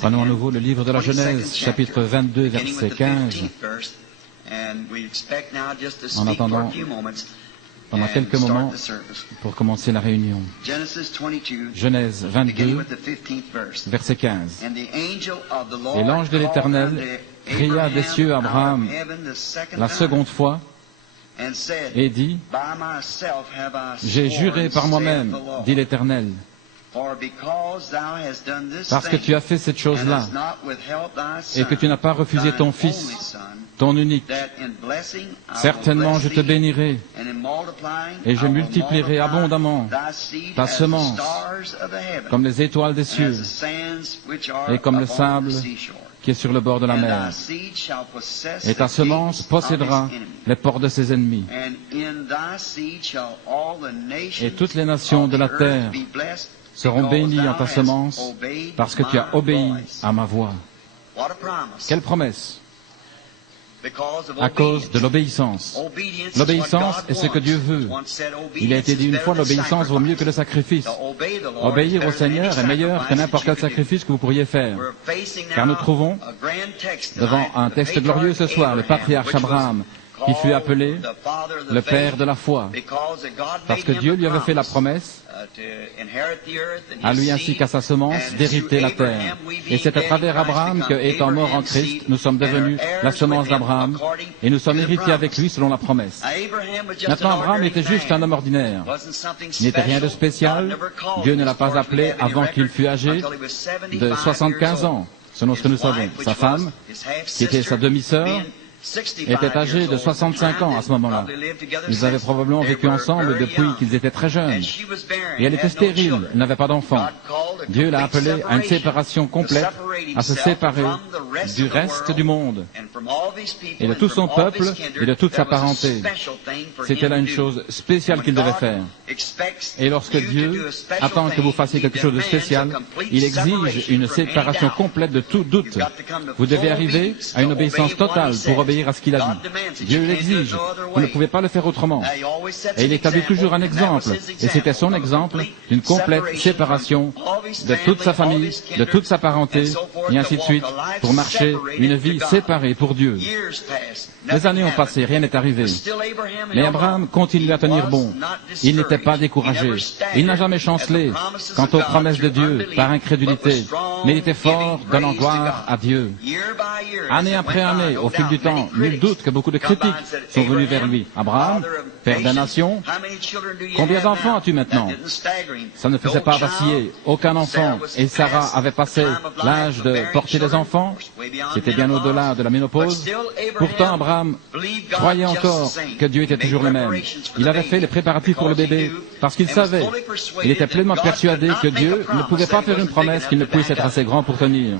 Prenons à nouveau le livre de la Genèse, chapitre 22, verset 15. En attendant, pendant quelques moments, pour commencer la réunion. Genèse 22, verset 15. Et l'ange de l'Éternel cria des cieux à Abraham la seconde fois et dit, « J'ai juré par moi-même, dit l'Éternel, parce que tu as fait cette chose-là, et que tu n'as pas refusé ton fils, ton unique. Certainement je te bénirai, et je multiplierai abondamment ta semence, comme les étoiles des cieux, et comme le sable qui est sur le bord de la mer. Et ta semence possédera les portes de ses ennemis. Et toutes les nations de la terre seront bénies en ta semence, parce que tu as obéi à ma voix. » Quelle promesse! À cause de l'obéissance. L'obéissance est ce que Dieu veut. Il a été dit une fois, l'obéissance vaut mieux que le sacrifice. Obéir au Seigneur est meilleur que n'importe quel sacrifice que vous pourriez faire. Car nous trouvons devant un texte glorieux ce soir, le patriarche Abraham, qui fut appelé le père de la foi, parce que Dieu lui avait fait la promesse, à lui ainsi qu'à sa semence, d'hériter la terre. Et c'est à travers Abraham que, étant mort en Christ, nous sommes devenus la semence d'Abraham, et nous sommes héritiers avec lui selon la promesse. Maintenant, Abraham était juste un homme ordinaire. Il n'était rien de spécial. Dieu ne l'a pas appelé avant qu'il fût âgé de 75 ans, selon ce que nous savons. Sa femme, qui était sa demi-sœur, était âgée de 65 ans à ce moment-là. Ils avaient probablement vécu ensemble depuis qu'ils étaient très jeunes. Et elle était stérile, elle n'avait pas d'enfant. Dieu l'a appelée à une séparation complète, à se séparer du reste du monde, et de tout son peuple, et de toute sa parenté. C'était là une chose spéciale qu'il devait faire. Et lorsque Dieu attend que vous fassiez quelque chose de spécial, il exige une séparation complète de tout doute. Vous devez arriver à une obéissance totale pour obéir à ce qu'il a dit. Dieu l'exige. Vous ne pouvez pas le faire autrement. Et il établit toujours un exemple. Et c'était son exemple d'une complète séparation de toute sa famille, de toute sa parenté, et ainsi de suite, pour marcher une vie séparée pour Dieu. Les années ont passé, rien n'est arrivé. Mais Abraham continue à tenir bon. Il n'était pas découragé. Il n'a jamais chancelé quant aux promesses de Dieu par incrédulité. Mais il était fort, donnant gloire à Dieu. Année après année, au fil du temps, nul doute que beaucoup de critiques sont venus vers lui. Abraham, père des nations, combien d'enfants as-tu maintenant? Ça ne faisait pas vaciller aucun enfant. Et Sarah avait passé l'âge de porter des enfants. C'était bien au-delà de la ménopause. Pourtant, Abraham croyait encore que Dieu était toujours le même. Il avait fait les préparatifs pour le bébé parce qu'il savait, il était pleinement persuadé que Dieu ne pouvait pas faire une promesse qu'il ne puisse être assez grand pour tenir.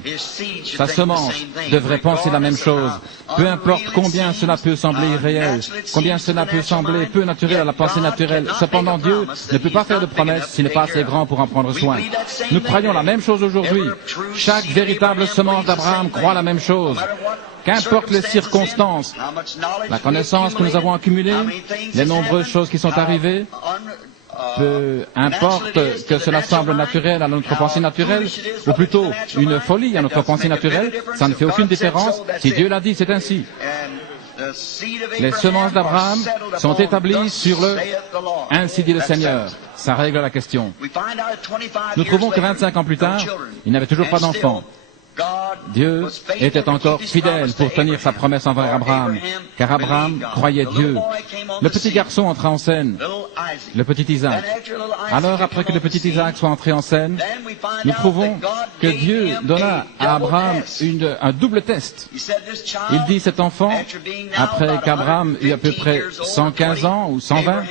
Sa semence devrait penser la même chose. Peu importe combien cela peut sembler irréel, combien cela peut sembler peu naturel à la pensée naturelle, cependant Dieu ne peut pas faire de promesse s'il n'est pas assez grand pour en prendre soin. Nous croyons la même chose aujourd'hui. Chaque véritable semence d'Abraham croit la même chose. Qu'importe les circonstances, la connaissance que nous avons accumulée, les nombreuses choses qui sont arrivées, peu importe que cela semble naturel à notre pensée naturelle, ou plutôt une folie à notre pensée naturelle, ça ne fait aucune différence. Si Dieu l'a dit, c'est ainsi. Les semences d'Abraham sont établies sur le « Ainsi dit le Seigneur ». Ça règle la question. Nous trouvons que 25 ans plus tard, il n'avait toujours pas d'enfant. Dieu était encore fidèle pour tenir sa promesse envers Abraham, car Abraham croyait Dieu. Le petit garçon entra en scène, le petit Isaac. Alors, après que le petit Isaac soit entré en scène, nous trouvons que Dieu donna à Abraham un double test. Il dit, cet enfant, après qu'Abraham eut à peu près 115 ans ou 120,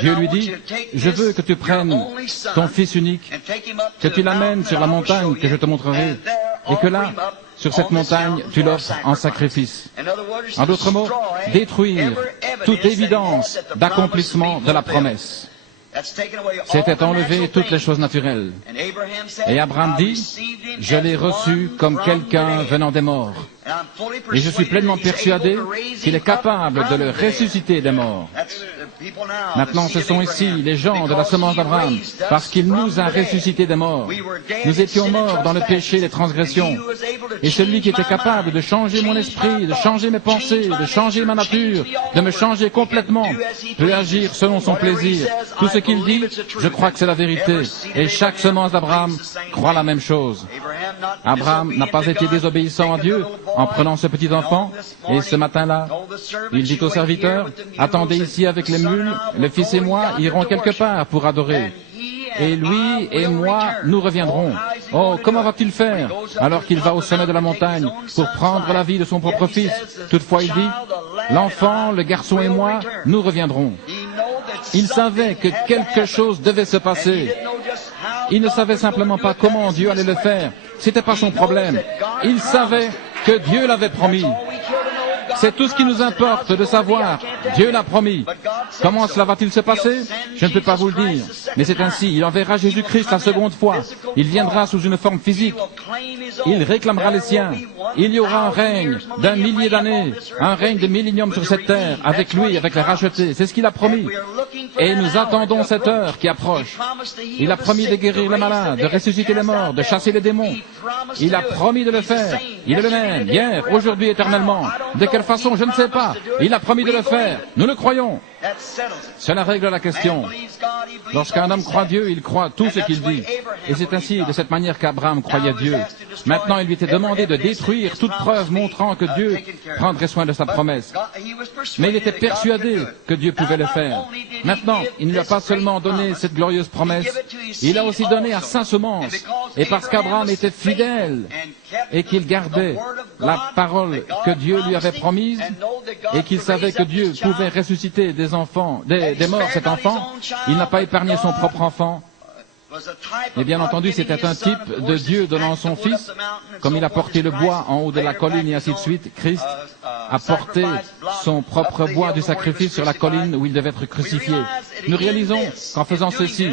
Dieu lui dit, je veux que tu prennes ton fils unique, que tu l'amènes sur la montagne que je te montrerai, et que là, sur cette montagne, tu l'offres en sacrifice. En d'autres mots, détruire toute évidence d'accomplissement de la promesse. C'était enlever toutes les choses naturelles. Et Abraham dit, je l'ai reçu comme quelqu'un venant des morts. Et je suis pleinement persuadé qu'il est capable de le ressusciter des morts. Maintenant, ce sont ici les gens de la semence d'Abraham, parce qu'il nous a ressuscités des morts. Nous étions morts dans le péché et les transgressions. Et celui qui était capable de changer mon esprit, de changer mes pensées, de changer ma nature, de me changer complètement, peut agir selon son plaisir. Tout ce qu'il dit, je crois que c'est la vérité. Et chaque semence d'Abraham croit la même chose. Abraham n'a pas été désobéissant à Dieu en prenant ce petit enfant, et ce matin-là, il dit au serviteur, attendez ici avec les mules, le fils et moi irons quelque part pour adorer. Et lui et moi, nous reviendrons. Oh, comment va-t-il faire alors qu'il va au sommet de la montagne pour prendre la vie de son propre fils? Toutefois, il dit, l'enfant, le garçon et moi, nous reviendrons. Il savait que quelque chose devait se passer. Il ne savait simplement pas comment Dieu allait le faire. C'était pas son problème. Il savait que Dieu l'avait promis. C'est tout ce qui nous importe de savoir. Dieu l'a promis. Comment cela va-t-il se passer? Je ne peux pas vous le dire. Mais c'est ainsi. Il enverra Jésus-Christ la seconde fois. Il viendra sous une forme physique. Il réclamera les siens. Il y aura un règne d'un millier d'années, un règne de millénium sur cette terre, avec lui, avec les rachetés. C'est ce qu'il a promis. Et nous attendons cette heure qui approche. Il a promis de guérir les malades, de ressusciter les morts, de chasser les démons. Il a promis de le faire. Il est le même, hier, aujourd'hui, éternellement. De quelle façon, je ne sais pas. Il a promis de le faire. Nous le croyons. Cela règle la question. Lorsqu'un homme croit Dieu, il croit tout ce qu'il dit. Et c'est ainsi, de cette manière qu'Abraham croyait Dieu. Maintenant, il lui était demandé de détruire toute preuve montrant que Dieu prendrait soin de sa promesse. Mais il était persuadé que Dieu pouvait le faire. Maintenant, il ne lui a pas seulement donné cette glorieuse promesse, il a aussi donné à sa semence. Et parce qu'Abraham était fidèle et qu'il gardait la parole que Dieu lui avait promise et qu'il savait que Dieu pouvait ressusciter des enfants, des morts cet enfant, il n'a pas épargné son propre enfant. Et bien entendu, c'était un type de Dieu donnant son Fils, comme il a porté le bois en haut de la colline et ainsi de suite. Christ a porté son propre bois du sacrifice sur la colline où il devait être crucifié. Nous réalisons qu'en faisant ceci,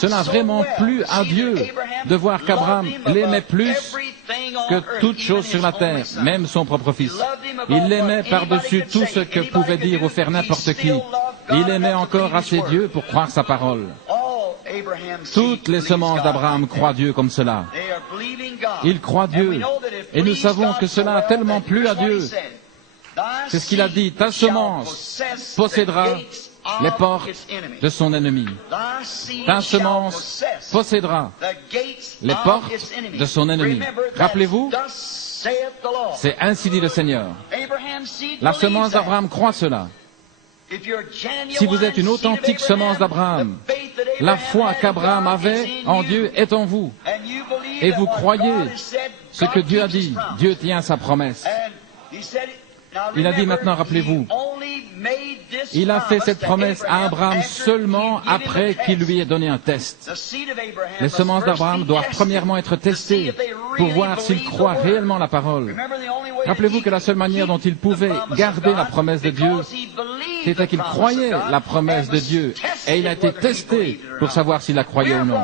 cela a vraiment plu à Dieu de voir qu'Abraham l'aimait plus que toute chose sur la terre, même son propre fils. Il l'aimait par-dessus tout ce que pouvait dire ou faire n'importe qui. Il aimait encore assez Dieu pour croire sa parole. Toutes les semences d'Abraham croient Dieu comme cela. Il croit Dieu. Et nous savons que cela a tellement plu à Dieu. C'est ce qu'il a dit. Ta semence possédera les portes de son ennemi. Ta semence possédera les portes de son ennemi. Rappelez-vous, c'est ainsi dit le Seigneur. La semence d'Abraham croit cela. Si vous êtes une authentique semence d'Abraham, la foi qu'Abraham avait en Dieu est en vous. Et vous croyez ce que Dieu a dit. Dieu tient sa promesse. Il a dit maintenant, rappelez-vous, il a fait cette promesse à Abraham seulement après qu'il lui ait donné un test. Les semences d'Abraham doivent premièrement être testées pour voir s'il croit réellement la parole. Rappelez-vous que la seule manière dont il pouvait garder la promesse de Dieu, c'était qu'il croyait la promesse de Dieu et il a été testé pour savoir s'il la croyait ou non.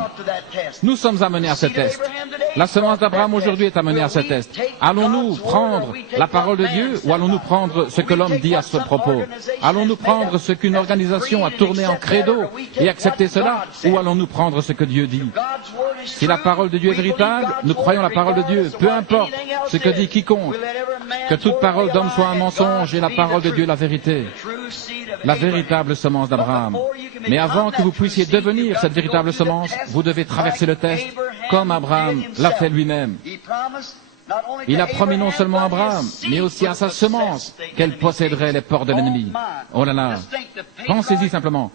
Nous sommes amenés à ce test. La semence d'Abraham aujourd'hui est amenée à ce test. Allons-nous prendre la parole de Dieu ou allons-nous prendre ce que l'homme dit à ce propos? Allons-nous prendre ce qu'une organisation a tourné en credo et accepter cela ou allons-nous prendre ce que Dieu dit? Si la parole de Dieu est véritable, nous croyons la parole de Dieu, peu importe ce que dit quiconque. Que toute parole d'homme soit un mensonge et la parole de Dieu la vérité. La véritable semence d'Abraham. Mais avant que vous puissiez devenir cette véritable semence, vous devez traverser le test comme Abraham l'a fait lui-même. Il a promis non seulement à Abraham, mais aussi à sa semence qu'elle posséderait les portes de l'ennemi. Oh là là, pensez-y simplement.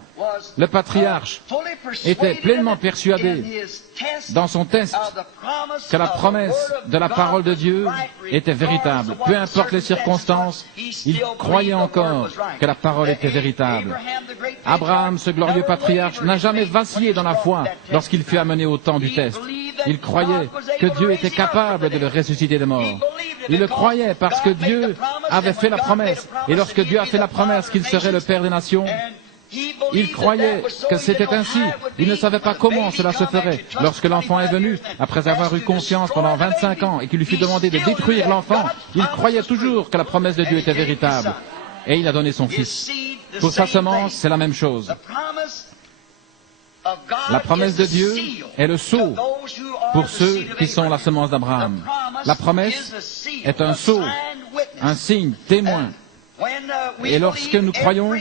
Le patriarche était pleinement persuadé dans son test que la promesse de la parole de Dieu était véritable. Peu importe les circonstances, il croyait encore que la parole était véritable. Abraham, ce glorieux patriarche, n'a jamais vacillé dans la foi lorsqu'il fut amené au temps du test. Il croyait que Dieu était capable de le ressusciter des morts. Il le croyait parce que Dieu avait fait la promesse. Et lorsque Dieu a fait la promesse qu'il serait le Père des nations, il croyait que c'était ainsi. Il ne savait pas comment cela se ferait. Lorsque l'enfant est venu, après avoir eu confiance pendant 25 ans et qu'il lui fut demandé de détruire l'enfant, il croyait toujours que la promesse de Dieu était véritable. Et il a donné son fils. Pour sa semence, c'est la même chose. La promesse de Dieu est le sceau pour ceux qui sont la semence d'Abraham. La promesse est un sceau, un signe, témoin. Et lorsque nous croyons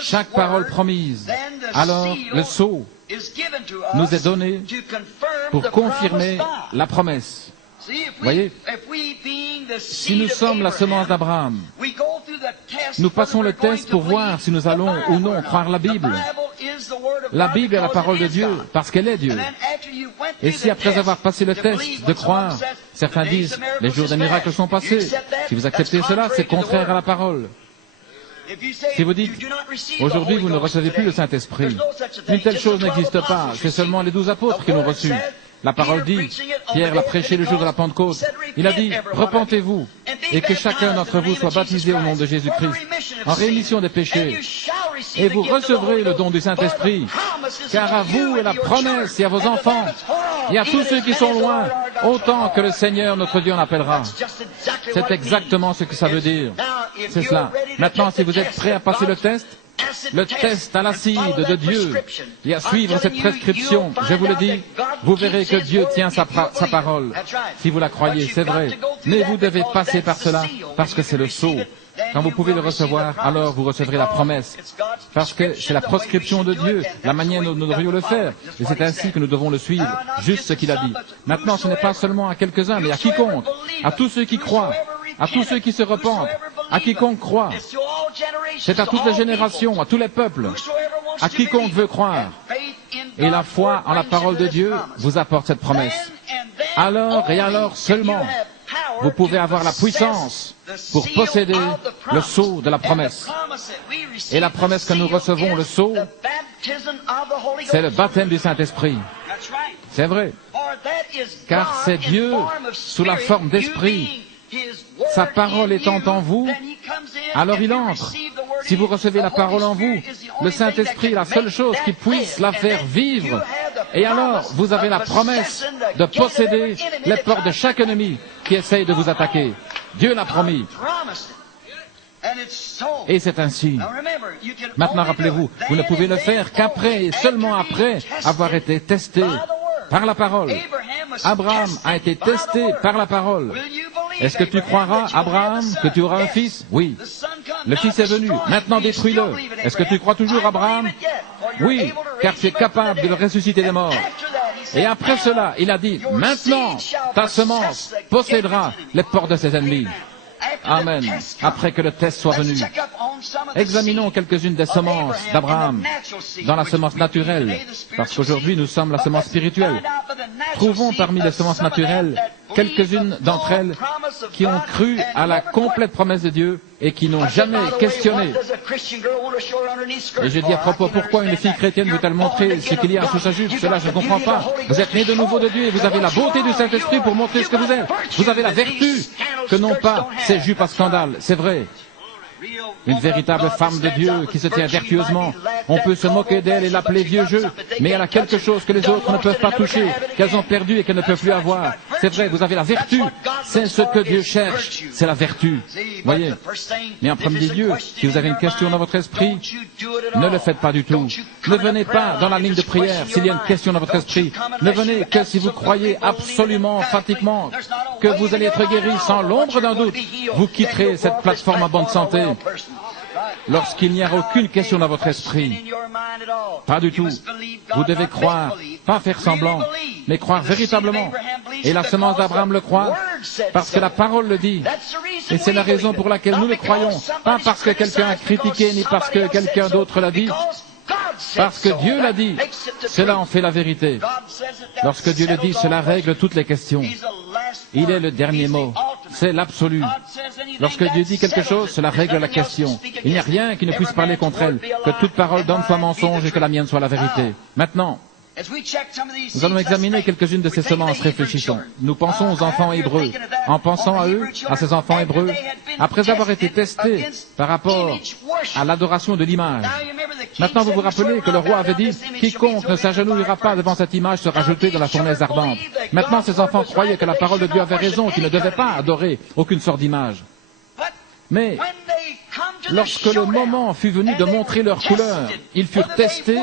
chaque parole promise, alors le sceau nous est donné pour confirmer la promesse. Voyez, si nous sommes la semence d'Abraham, nous passons le test pour voir si nous allons ou non croire la Bible. La Bible est la parole de Dieu parce qu'elle est Dieu. Et si après avoir passé le test de croire, certains disent, les jours des miracles sont passés, si vous acceptez cela, c'est contraire à la parole. Si vous dites, aujourd'hui vous ne recevez plus le Saint-Esprit, une telle chose n'existe pas, c'est seulement les 12 apôtres qui l'ont reçu. La parole dit, Pierre l'a prêché le jour de la Pentecôte, il a dit, repentez-vous, et que chacun d'entre vous soit baptisé au nom de Jésus-Christ, en rémission des péchés, et vous recevrez le don du Saint-Esprit, car à vous est la promesse, et à vos enfants, et à tous ceux qui sont loin, autant que le Seigneur notre Dieu en appellera. C'est exactement ce que ça veut dire. C'est cela. Maintenant, si vous êtes prêts à passer le test à l'acide de Dieu, et à suivre cette prescription, je vous le dis, vous verrez que Dieu tient sa parole. Si vous la croyez, c'est vrai. Mais vous devez passer par cela, parce que c'est le sceau. Quand vous pouvez le recevoir, alors vous recevrez la promesse. Parce que c'est la prescription de Dieu, la manière dont nous devrions le faire. Et c'est ainsi que nous devons le suivre, juste ce qu'il a dit. Maintenant, ce n'est pas seulement à quelques-uns, mais à quiconque, à tous ceux qui croient, à tous ceux qui se repentent, à quiconque croit. C'est à toutes les générations, à tous les peuples, à quiconque veut croire. Et la foi en la parole de Dieu vous apporte cette promesse. Alors et alors seulement, vous pouvez avoir la puissance pour posséder le sceau de la promesse. Et la promesse que nous recevons, le sceau, c'est le baptême du Saint-Esprit. C'est vrai, car c'est Dieu sous la forme d'esprit. Sa parole étant en vous, alors il entre. Si vous recevez la parole en vous, le Saint-Esprit est la seule chose qui puisse la faire vivre. Et alors, vous avez la promesse de posséder les portes de chaque ennemi qui essaye de vous attaquer. Dieu l'a promis. Et c'est ainsi. Maintenant, rappelez-vous, vous ne pouvez le faire qu'après et seulement après avoir été testé par la parole. Abraham a été testé par la parole. Est-ce que tu croiras, Abraham, que tu auras un fils? Oui. Le fils est venu. Maintenant, détruis-le. Est-ce que tu crois toujours, Abraham? Oui, car tu es capable de le ressusciter des morts. Et après cela, il a dit, maintenant, ta semence possédera les portes de ses ennemis. Amen. Après que le test soit venu. Examinons quelques-unes des semences d'Abraham dans la semence naturelle, parce qu'aujourd'hui nous sommes la semence spirituelle. Trouvons parmi les semences naturelles quelques-unes d'entre elles qui ont cru à la complète promesse de Dieu et qui n'ont jamais questionné. Et je dis à propos, pourquoi une fille chrétienne veut-elle montrer ce qu'il y a sous sa jupe? Cela, je ne comprends pas. Vous êtes nés de nouveau de Dieu et vous avez la beauté du Saint-Esprit pour montrer ce que vous êtes. Vous avez la vertu que n'ont pas ces jupes à scandale. C'est vrai. Une véritable femme de Dieu qui se tient vertueusement. On peut se moquer d'elle et l'appeler vieux jeu, mais elle a quelque chose que les autres ne peuvent pas toucher, qu'elles ont perdu et qu'elles ne peuvent plus avoir. C'est vrai, vous avez la vertu. C'est ce que Dieu cherche, c'est la vertu. Voyez. Mais en premier lieu, si vous avez une question dans votre esprit, ne le faites pas du tout. Ne venez pas dans la ligne de prière s'il y a une question dans votre esprit. Ne venez que si vous croyez absolument, emphaticement, que vous allez être guéri sans l'ombre d'un doute. Vous quitterez cette plateforme en bonne santé. Lorsqu'il n'y a aucune question dans votre esprit, pas du tout. Vous devez croire, pas faire semblant, mais croire véritablement. Et la semence d'Abraham le croit, parce que la parole le dit. Et c'est la raison pour laquelle nous le croyons, pas parce que quelqu'un a critiqué, ni parce que quelqu'un d'autre l'a dit, parce que Dieu l'a dit. Cela en fait la vérité. Lorsque Dieu le dit, cela règle toutes les questions. Il est le dernier mot. C'est l'absolu. Lorsque Dieu dit quelque chose, cela règle la question. Il n'y a rien qui ne puisse parler contre elle. Que toute parole d'homme soit mensonge et que la mienne soit la vérité. Maintenant, nous allons examiner quelques-unes de ces semences. Réfléchissons. Nous pensons aux enfants hébreux. En pensant à eux, à ces enfants hébreux, après avoir été testés par rapport à l'adoration de l'image. Maintenant, vous vous rappelez que le roi avait dit, quiconque ne s'agenouillera pas devant cette image sera jeté dans la fournaise ardente. Maintenant, ces enfants croyaient que la parole de Dieu avait raison, qu'ils ne devaient pas adorer aucune sorte d'image. Mais Lorsque le moment fut venu de montrer leur couleur, ils furent testés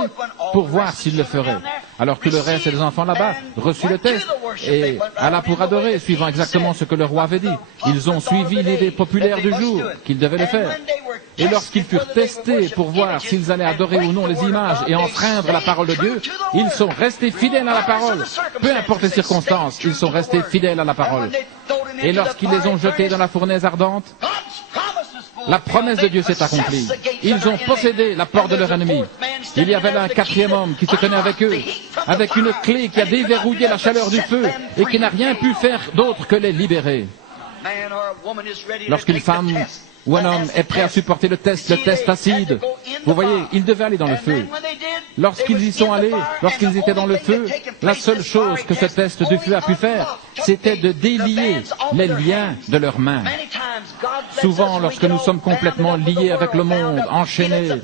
pour voir s'ils le feraient. Alors que le reste des enfants là-bas reçut le test et alla pour adorer, suivant exactement ce que le roi avait dit. Ils ont suivi l'idée populaire du jour qu'ils devaient le faire. Et lorsqu'ils furent testés pour voir s'ils allaient adorer ou non les images et enfreindre la parole de Dieu, ils sont restés fidèles à la parole. Peu importe les circonstances, ils sont restés fidèles à la parole. Et lorsqu'ils les ont jetés dans la fournaise ardente, la promesse de Dieu s'est accomplie. Ils ont possédé la porte de leur ennemi. Il y avait là un quatrième homme qui se tenait avec eux, avec une clé qui a déverrouillé la chaleur du feu et qui n'a rien pu faire d'autre que les libérer. Lorsqu'une femme ou un homme est prêt à supporter le test acide, vous voyez, ils devaient aller dans le feu. Lorsqu'ils y sont allés, lorsqu'ils étaient dans le feu, la seule chose que ce test du feu a pu faire, c'était de délier les liens de leurs mains. Souvent, lorsque nous sommes complètement liés avec le monde, enchaînés,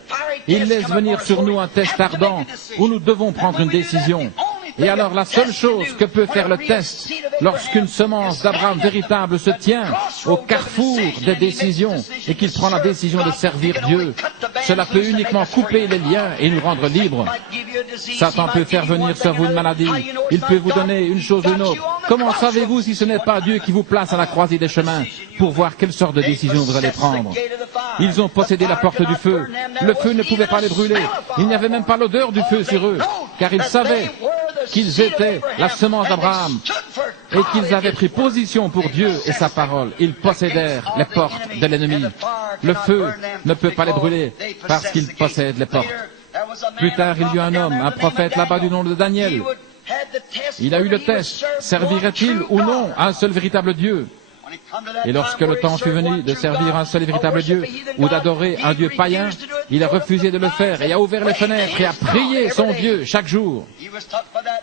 il laisse venir sur nous un test ardent où nous devons prendre une décision. Et alors la seule chose que peut faire le test, lorsqu'une semence d'Abraham véritable se tient au carrefour des décisions et qu'il prend la décision de servir Dieu, cela peut uniquement couper les liens et nous rendre libres. Satan peut faire venir sur vous une maladie, il peut vous donner une chose ou une autre. Comment savez-vous si ce n'est pas Dieu qui vous place à la croisée des chemins pour voir quelle sorte de décision vous allez prendre? Ils ont possédé la porte du feu. Le feu ne pouvait pas les brûler. Il n'y avait même pas l'odeur du feu sur eux, car ils savaient qu'ils étaient la semence d'Abraham et qu'ils avaient pris position pour Dieu et sa parole. Ils possédèrent les portes de l'ennemi. Le feu ne peut pas les brûler parce qu'ils possèdent les portes. Plus tard, il y eut un homme, un prophète là-bas du nom de Daniel. Il a eu le test. Servirait-il ou non à un seul véritable Dieu? Et lorsque le temps fut venu de servir un seul et véritable Dieu, ou d'adorer un Dieu païen, il a refusé de le faire et a ouvert les fenêtres et a prié son Dieu chaque jour.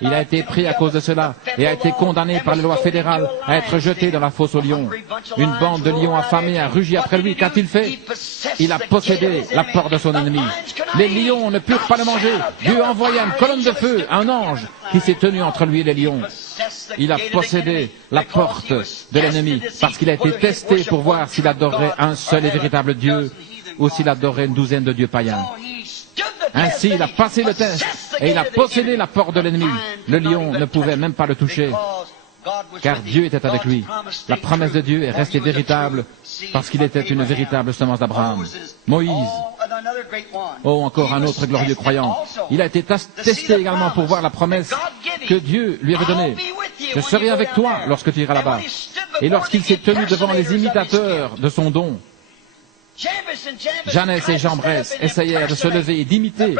Il a été pris à cause de cela et a été condamné par les lois fédérales à être jeté dans la fosse aux lions. Une bande de lions affamés a rugi après lui. Qu'a-t-il fait? Il a possédé la porte de son ennemi. Les lions ne purent pas le manger. Dieu envoya une colonne de feu, un ange, qui s'est tenu entre lui et les lions. Il a possédé la porte de l'ennemi parce qu'il a été testé pour voir s'il adorait un seul et véritable Dieu ou s'il adorait une douzaine de dieux païens. Ainsi, il a passé le test et il a possédé la porte de l'ennemi. Le lion ne pouvait même pas le toucher car Dieu était avec lui. La promesse de Dieu est restée véritable parce qu'il était une véritable semence d'Abraham. Moïse, oh, encore un autre glorieux croyant. Il a été testé également pour voir la promesse que Dieu lui avait donnée. Je serai avec toi lorsque tu iras là-bas. Et lorsqu'il s'est tenu devant les imitateurs de son don, Jeannès et Jambres essayèrent de se lever et d'imiter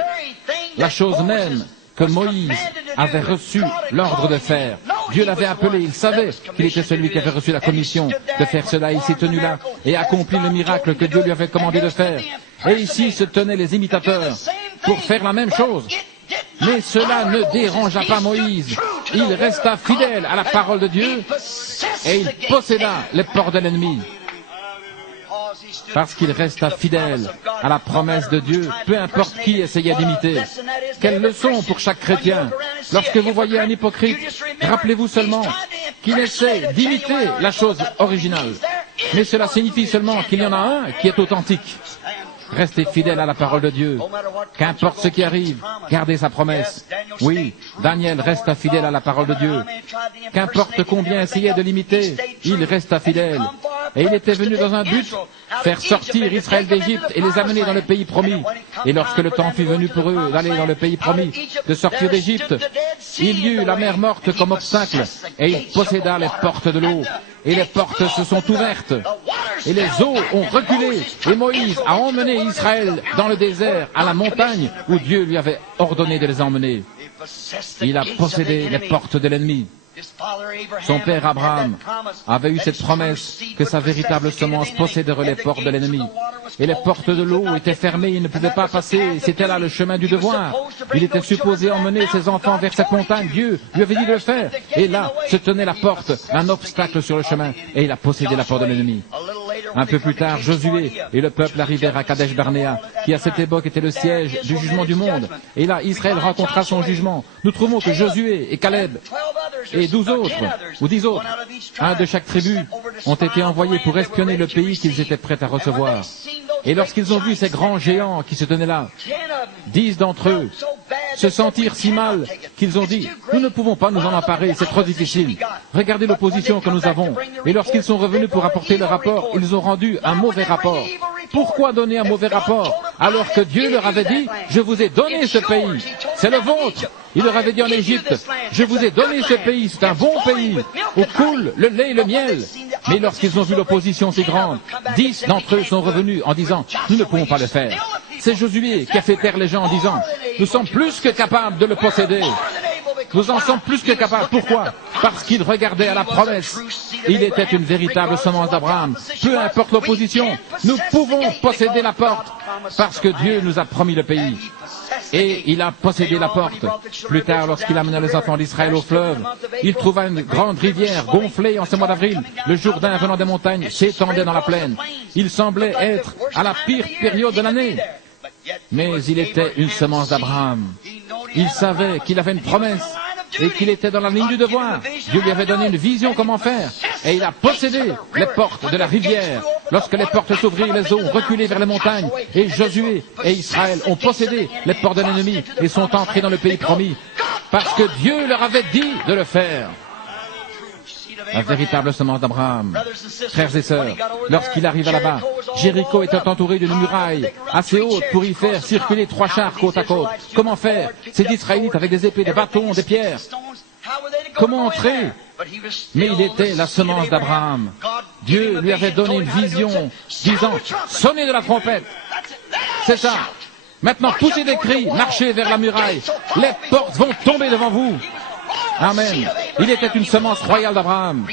la chose même que Moïse avait reçu l'ordre de faire. Dieu l'avait appelé, il savait qu'il était celui qui avait reçu la commission de faire cela. Il s'est tenu là et accompli le miracle que Dieu lui avait commandé de faire. Et ici se tenaient les imitateurs pour faire la même chose. Mais cela ne dérangea pas Moïse. Il resta fidèle à la parole de Dieu et il posséda les portes de l'ennemi. Parce qu'il resta fidèle à la promesse de Dieu, peu importe qui essayait d'imiter. Quelle leçon pour chaque chrétien. Lorsque vous voyez un hypocrite, rappelez-vous seulement qu'il essaie d'imiter la chose originale. Mais cela signifie seulement qu'il y en a un qui est authentique. Restez fidèle à la parole de Dieu. Qu'importe ce qui arrive, gardez sa promesse. Oui, Daniel resta fidèle à la parole de Dieu. Qu'importe combien essayait de l'imiter, il resta fidèle. Et il était venu dans un but, faire sortir Israël d'Égypte et les amener dans le pays promis. Et lorsque le temps fut venu pour eux d'aller dans le pays promis, de sortir d'Égypte, il y eut la mer morte comme obstacle, et il posséda les portes de l'eau. Et les portes se sont ouvertes, et les eaux ont reculé, et Moïse a emmené Israël dans le désert, à la montagne où Dieu lui avait ordonné de les emmener. Il a possédé les portes de l'ennemi. Son père Abraham avait eu cette promesse que sa véritable semence posséderait les portes de l'ennemi. Et les portes de l'eau étaient fermées, il ne pouvait pas passer, c'était là le chemin du devoir. Il était supposé emmener ses enfants vers cette montagne, Dieu lui avait dit de le faire. Et là se tenait la porte, un obstacle sur le chemin, et il a possédé la porte de l'ennemi. Un peu plus tard, Josué et le peuple arrivèrent à Kadesh Barnéa, qui à cette époque était le siège du jugement du monde. Et là, Israël rencontra son jugement. Nous trouvons que Josué et Caleb et 12 autres, ou 10 autres, un de chaque tribu, ont été envoyés pour espionner le pays qu'ils étaient prêts à recevoir. Et lorsqu'ils ont vu ces grands géants qui se tenaient là, 10 d'entre eux se sentirent si mal qu'ils ont dit, nous ne pouvons pas nous en emparer, c'est trop difficile. Regardez l'opposition que nous avons. Et lorsqu'ils sont revenus pour apporter le rapport, ils ont rendu un mauvais rapport. Pourquoi donner un mauvais rapport alors que Dieu leur avait dit, je vous ai donné ce pays, c'est le vôtre. Il leur avait dit en Égypte, je vous ai donné ce pays, c'est un bon pays, où coule le lait et le miel. Mais lorsqu'ils ont vu l'opposition si grande, 10 d'entre eux sont revenus en disant, nous ne pouvons pas le faire. C'est Josué qui a fait taire les gens en disant, nous sommes plus que capables de le posséder. Nous en sommes plus que capables. Pourquoi? Parce qu'il regardait à la promesse. Il était une véritable semence d'Abraham. Peu importe l'opposition, nous pouvons posséder la porte parce que Dieu nous a promis le pays. Et il a possédé la porte. Plus tard, lorsqu'il amena les enfants d'Israël au fleuve, il trouva une grande rivière gonflée en ce mois d'avril. Le Jourdain venant des montagnes s'étendait dans la plaine. Il semblait être à la pire période de l'année. Mais il était une semence d'Abraham. Il savait qu'il avait une promesse et qu'il était dans la ligne du devoir. Dieu lui avait donné une vision comment faire. Et il a possédé les portes de la rivière. Lorsque les portes s'ouvrirent, les eaux ont reculé vers les montagnes. Et Josué et Israël ont possédé les portes de l'ennemi et sont entrés dans le pays promis. Parce que Dieu leur avait dit de le faire. La véritable semence d'Abraham. Frères et sœurs, lorsqu'il arriva là-bas, Jéricho était entouré d'une muraille assez haute pour y faire circuler 3 chars côte à côte. Comment faire? Ces Israélites avec des épées, des bâtons, des pierres. Comment entrer? Mais il était la semence d'Abraham. Dieu lui avait donné une vision, disant, sonnez de la trompette. C'est ça. Maintenant, poussez des cris, marchez vers la muraille. Les portes vont tomber devant vous. Amen. Il était une semence royale d'Abraham.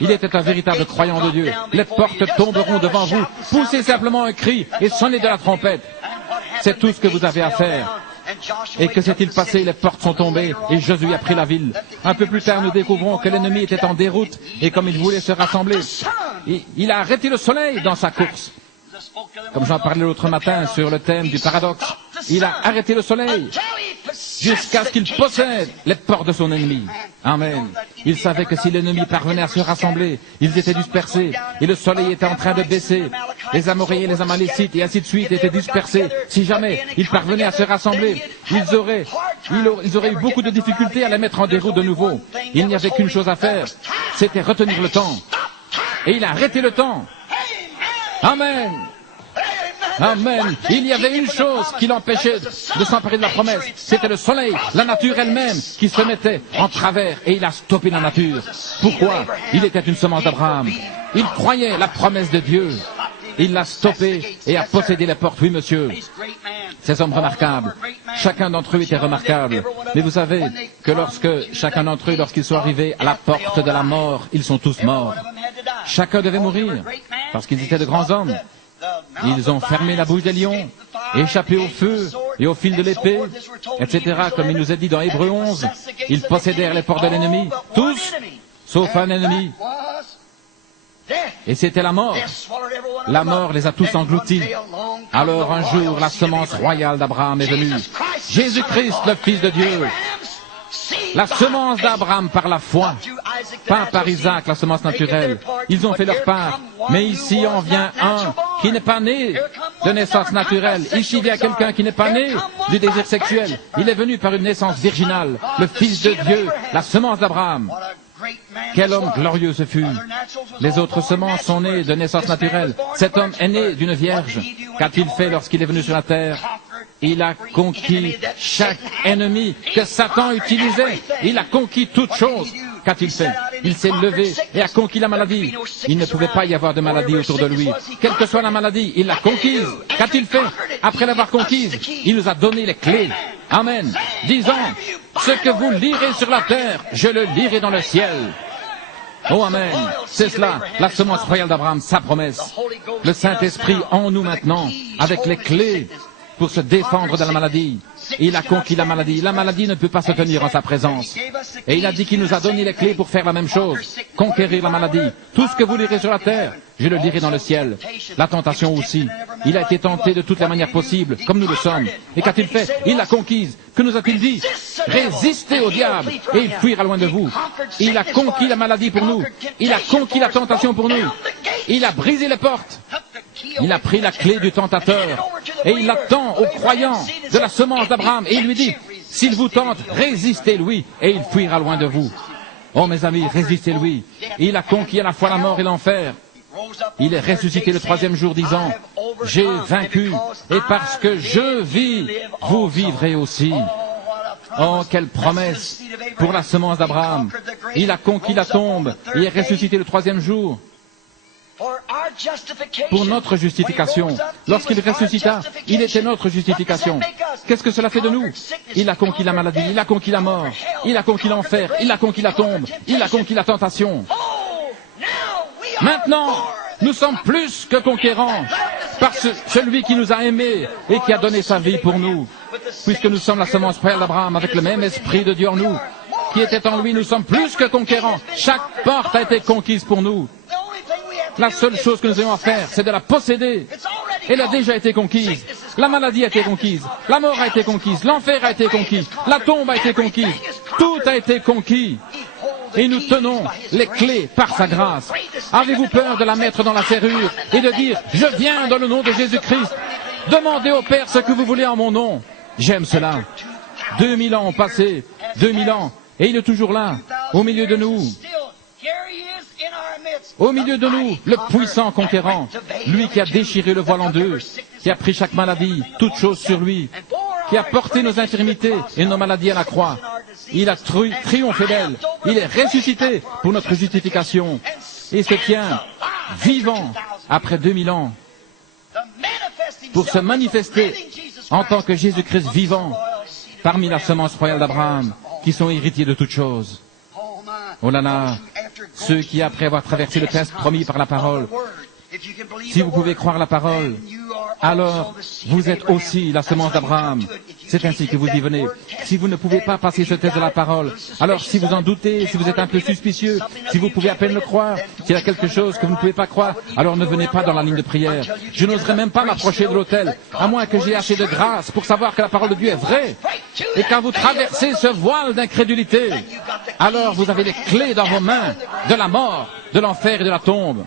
Il était un véritable croyant de Dieu. Les portes tomberont devant vous. Poussez simplement un cri et sonnez de la trompette. C'est tout ce que vous avez à faire. Et que s'est-il passé? Les portes sont tombées et Josué a pris la ville. Un peu plus tard, nous découvrons que l'ennemi était en déroute et comme il voulait se rassembler, il a arrêté le soleil dans sa course. Comme j'en parlais l'autre matin sur le thème du paradoxe, il a arrêté le soleil jusqu'à ce qu'il possède les portes de son ennemi. Amen. Il savait que si l'ennemi parvenait à se rassembler, ils étaient dispersés et le soleil était en train de baisser. Les Amoréens, les Amalécites et ainsi de suite étaient dispersés. Si jamais ils parvenaient à se rassembler, ils auraient eu beaucoup de difficultés à les mettre en déroute de nouveau. Il n'y avait qu'une chose à faire, c'était retenir le temps. Et il a arrêté le temps. Amen. Amen. Il y avait une chose qui l'empêchait de s'emparer de la promesse. C'était le soleil, la nature elle-même qui se mettait en travers et il a stoppé la nature. Pourquoi? Il était une semence d'Abraham. Il croyait la promesse de Dieu. Il l'a stoppé et a possédé les portes. Oui, monsieur. Ces hommes remarquables. Chacun d'entre eux était remarquable. Mais vous savez que chacun d'entre eux, lorsqu'ils sont arrivés à la porte de la mort, ils sont tous morts. Chacun devait mourir parce qu'ils étaient de grands hommes. Ils ont fermé la bouche des lions, échappé au feu et au fil de l'épée, etc. Comme il nous est dit dans Hébreux 11, ils possédèrent les portes de l'ennemi, tous, sauf un ennemi. Et c'était la mort. La mort les a tous engloutis. Alors un jour, la semence royale d'Abraham est venue. Jésus-Christ, le Fils de Dieu. La semence d'Abraham par la foi, pas par Isaac, la semence naturelle. Ils ont fait leur part. Mais ici en vient un qui n'est pas né de naissance naturelle. Ici vient quelqu'un qui n'est pas né du désir sexuel. Il est venu par une naissance virginale, le Fils de Dieu, la semence d'Abraham. Quel homme glorieux ce fut. Les autres semences sont nées de naissance naturelle. Cet homme est né d'une vierge. Qu'a-t-il fait lorsqu'il est venu sur la terre? Il a conquis chaque ennemi que Satan utilisait. Il a conquis toutes choses. Qu'a-t-il fait? Il s'est levé et a conquis la maladie. Il ne pouvait pas y avoir de maladie autour de lui. Quelle que soit la maladie, il l'a conquise. Qu'a-t-il fait? Après l'avoir conquise, il nous a donné les clés. Amen. Disons, ce que vous lirez sur la terre, je le lirai dans le ciel. Oh Amen. C'est cela, la semence royale d'Abraham, sa promesse. Le Saint-Esprit en nous maintenant, avec les clés pour se défendre de la maladie. Il a conquis la maladie. La maladie ne peut pas se tenir en sa présence. Et il a dit qu'il nous a donné les clés pour faire la même chose. Conquérir la maladie. Tout ce que vous lirez sur la terre, je le lirai dans le ciel. La tentation aussi. Il a été tenté de toutes les manières possibles, comme nous le sommes. Et qu'a-t-il fait? Il l'a conquise. Que nous a-t-il dit? Résistez au diable et il fuira loin de vous. Il a conquis la maladie pour nous. Il a conquis la tentation pour nous. Il a brisé les portes. Il a pris la clé du tentateur et il la tend aux croyants de la semence d'Abraham et il lui dit, s'il vous tente, résistez-lui et il fuira loin de vous. Oh mes amis, résistez-lui. Il a conquis à la fois la mort et l'enfer. Il est ressuscité le troisième jour disant, j'ai vaincu et parce que je vis, vous vivrez aussi. Oh, quelle promesse pour la semence d'Abraham. Il a conquis la tombe et est ressuscité le troisième jour. Pour notre justification. Lorsqu'il ressuscita, il était notre justification. Qu'est-ce que cela fait de nous? Il a conquis la maladie, il a conquis la mort, il a conquis l'enfer, il a conquis la tombe, il a conquis la tentation. Maintenant, nous sommes plus que conquérants par celui qui nous a aimés et qui a donné sa vie pour nous. Puisque nous sommes la semence royale d'Abraham avec le même esprit de Dieu en nous, qui était en lui, nous sommes plus que conquérants. Chaque porte a été conquise pour nous. La seule chose que nous ayons à faire, c'est de la posséder. Elle a déjà été conquise. La maladie a été conquise. La mort a été conquise. L'enfer a été conquis. La tombe a été conquise. Tout a été conquis. Et nous tenons les clés par sa grâce. Avez-vous peur de la mettre dans la serrure et de dire, je viens dans le nom de Jésus-Christ. Demandez au Père ce que vous voulez en mon nom. J'aime cela. 2000 ans ont passé. 2000 ans. Et il est toujours là, au milieu de nous. Au milieu de nous, le puissant conquérant, lui qui a déchiré le voile en deux, qui a pris chaque maladie, toute chose sur lui, qui a porté nos infirmités et nos maladies à la croix. Il a triomphé d'elle. Il est ressuscité pour notre justification et se tient vivant après 2000 ans pour se manifester en tant que Jésus-Christ vivant parmi la semence royale d'Abraham qui sont héritiers de toutes choses. Oh là là, ceux qui, après avoir traversé le test promis par la parole, si vous pouvez croire la parole, alors vous êtes aussi la semence d'Abraham. C'est ainsi que vous y venez. Si vous ne pouvez pas passer ce test de la parole, alors si vous en doutez, si vous êtes un peu suspicieux, si vous pouvez à peine le croire, s'il y a quelque chose que vous ne pouvez pas croire, alors ne venez pas dans la ligne de prière. Je n'oserais même pas m'approcher de l'autel, à moins que j'ai assez de grâce pour savoir que la parole de Dieu est vraie. Et quand vous traversez ce voile d'incrédulité, alors vous avez les clés dans vos mains de la mort, de l'enfer et de la tombe.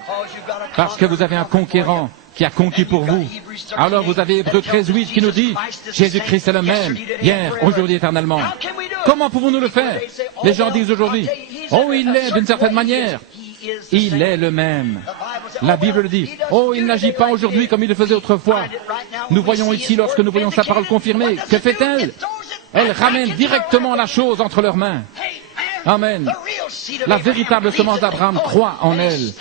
Parce que vous avez un conquérant qui a conquis pour vous. Alors vous avez Hébreux 13:8 qui nous dit, Jésus-Christ est le même, hier, aujourd'hui, éternellement. Comment pouvons-nous le faire? Les gens disent aujourd'hui, oh, il l'est d'une certaine manière. Il est le même. La Bible le dit, oh, il n'agit pas aujourd'hui comme il le faisait autrefois. Nous voyons ici, lorsque nous voyons sa parole confirmée, que fait-elle? Elle ramène directement la chose entre leurs mains. Amen. La véritable semence d'Abraham croit en elle.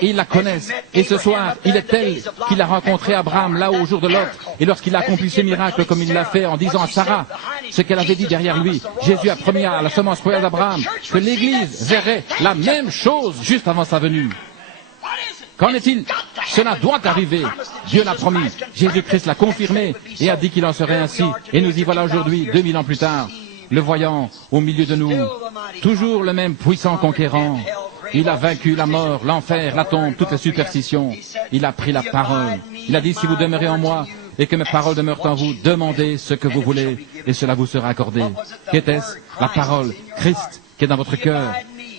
Ils la connaissent. Et ce soir, il est elle qu'il a rencontré Abraham là-haut au jour de Lot. Et lorsqu'il a accompli ses miracles comme il l'a fait en disant à Sarah ce qu'elle avait dit derrière lui, Jésus a promis à la semence royale d'Abraham que l'Église verrait la même chose juste avant sa venue. Qu'en est-il? Cela doit arriver. Dieu l'a promis. Jésus-Christ l'a confirmé et a dit qu'il en serait ainsi. Et nous y voilà aujourd'hui, 2000 ans plus tard, le voyant au milieu de nous. Toujours le même puissant conquérant. Il a vaincu la mort, l'enfer, la tombe, toutes les superstitions. Il a pris la parole. Il a dit, si vous demeurez en moi et que mes paroles demeurent en vous, demandez ce que vous voulez et cela vous sera accordé. Qu'était-ce? La parole, Christ, qui est dans votre cœur.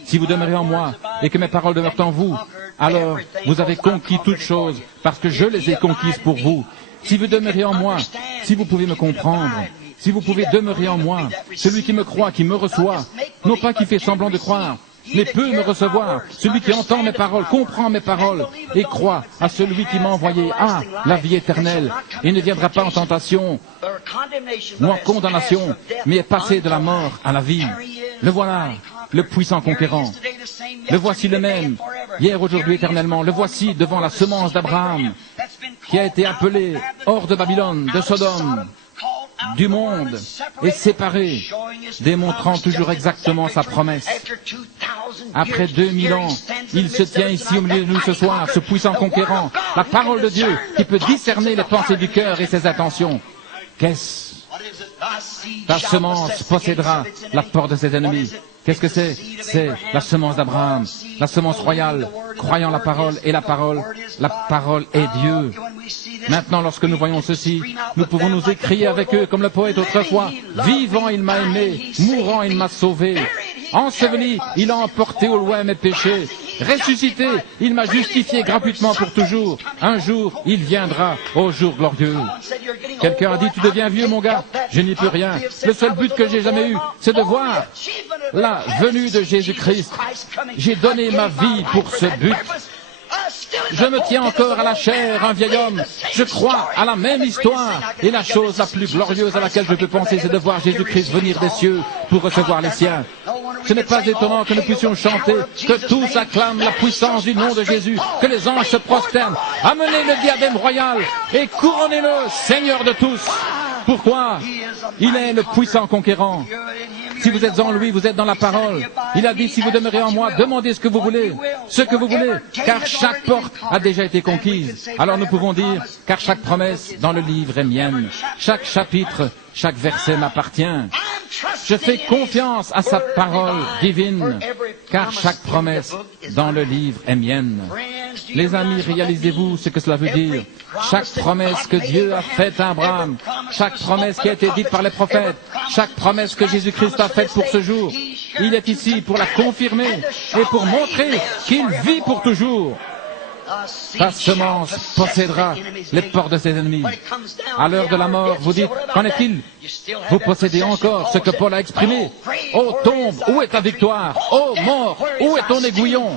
Si vous demeurez en moi et que mes paroles demeurent en vous, alors vous avez conquis toutes choses parce que je les ai conquises pour vous. Si vous demeurez en moi, si vous pouvez me comprendre, si vous pouvez demeurer en moi, celui qui me croit, qui me reçoit, non pas qui fait semblant de croire, mais peut me recevoir. Celui qui entend mes paroles, comprend mes paroles et croit à celui qui m'a envoyé a la vie éternelle et ne viendra pas en tentation ou en condamnation, mais est passé de la mort à la vie. Le voilà, le puissant conquérant. Le voici le même, hier, aujourd'hui, éternellement. Le voici devant la semence d'Abraham qui a été appelé hors de Babylone, de Sodome, du monde, et séparé, démontrant toujours exactement sa promesse. Après 2000 ans, il se tient ici au milieu de nous ce soir, ce puissant conquérant, la parole de Dieu qui peut discerner les pensées du cœur et ses intentions. Qu'est-ce? Ta semence possédera la porte de ses ennemis. Qu'est-ce que c'est? C'est la semence d'Abraham, la semence royale, croyant la parole est Dieu. Maintenant, lorsque nous voyons ceci, nous pouvons nous écrier avec eux comme le poète autrefois. Vivant, il m'a aimé, mourant, il m'a sauvé. Enseveli, il a emporté au loin mes péchés. Ressuscité, il m'a justifié gratuitement pour toujours. Un jour, il viendra, au jour glorieux. Quelqu'un a dit, tu deviens vieux, mon gars. Je n'y peux rien. Le seul but que j'ai jamais eu, c'est de voir la venue de Jésus-Christ. J'ai donné ma vie pour ce but. Je me tiens encore à la chair, un vieil homme. Je crois à la même histoire. Et la chose la plus glorieuse à laquelle je peux penser, c'est de voir Jésus-Christ venir des cieux pour recevoir les siens. Ce n'est pas étonnant que nous puissions chanter, que tous acclament la puissance du nom de Jésus, que les anges se prosternent. Amenez le diadème royal et couronnez-le, Seigneur de tous. Pourquoi? Il est le puissant conquérant. Si vous êtes en lui, vous êtes dans la parole. Il a dit, si vous demeurez en moi, demandez ce que vous voulez, car chaque porte a déjà été conquise. Alors nous pouvons dire, car chaque promesse dans le livre est mienne. Chaque chapitre, chaque verset m'appartient. Je fais confiance à sa parole divine, car chaque promesse dans le livre est mienne. Les amis, réalisez-vous ce que cela veut dire? Chaque promesse que Dieu a faite à Abraham, chaque promesse qui a été dite par les prophètes, chaque promesse que Jésus-Christ a faite pour ce jour, il est ici pour la confirmer et pour montrer qu'il vit pour toujours. Ta semence possédera les portes de ses ennemis. À l'heure de la mort, vous dites, qu'en est-il? Vous possédez encore ce que Paul a exprimé. Ô tombe, où est ta victoire? Ô mort, où est ton aiguillon?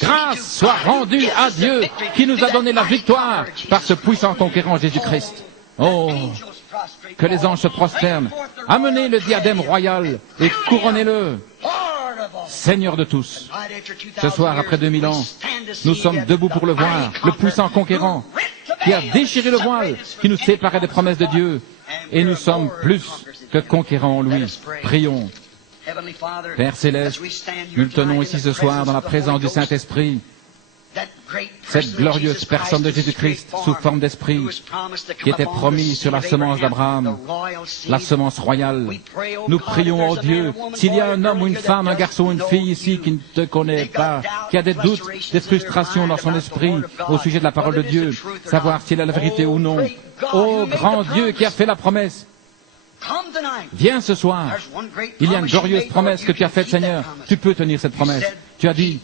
Grâce soit rendue à Dieu qui nous a donné la victoire par ce puissant conquérant Jésus-Christ. Oh, que les anges se prosternent. Amenez le diadème royal et couronnez-le. Seigneur de tous, ce soir, après 2000 ans, nous sommes debout pour le voir, le puissant conquérant, qui a déchiré le voile, qui nous séparait des promesses de Dieu, et nous sommes plus que conquérants en lui. Prions. Père Céleste, nous le tenons ici ce soir dans la présence du Saint-Esprit, cette glorieuse personne de Jésus-Christ sous forme d'esprit qui était promise sur la semence d'Abraham, la semence royale. Nous prions, oh Dieu, s'il y a un homme ou une femme, un garçon ou une fille ici qui ne te connaît pas, qui a des doutes, des frustrations dans son esprit au sujet de la parole de Dieu, savoir s'il a la vérité ou non. Ô grand Dieu qui a fait la promesse, viens ce soir. Il y a une glorieuse promesse que tu as faite, Seigneur. Tu peux tenir cette promesse. Tu as dit,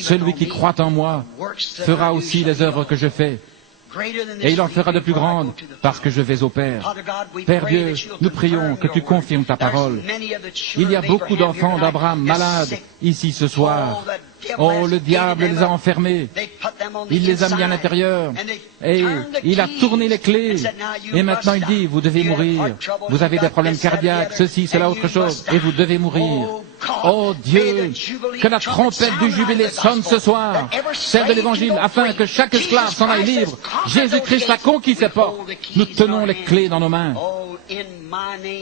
celui qui croit en moi fera aussi les œuvres que je fais. Et il en fera de plus grandes parce que je vais au Père. Père Dieu, nous prions que tu confirmes ta parole. Il y a beaucoup d'enfants d'Abraham malades ici ce soir. Oh, le diable les a enfermés. Il les a mis à l'intérieur. Et il a tourné les clés. Et maintenant il dit, vous devez mourir. Vous avez des problèmes cardiaques, ceci, cela, autre chose. Et vous devez mourir. Oh Dieu, que la trompette du jubilé sonne ce soir, celle de l'Évangile, afin que chaque esclave s'en aille libre. Jésus-Christ a conquis ses portes. Nous tenons les clés dans nos mains.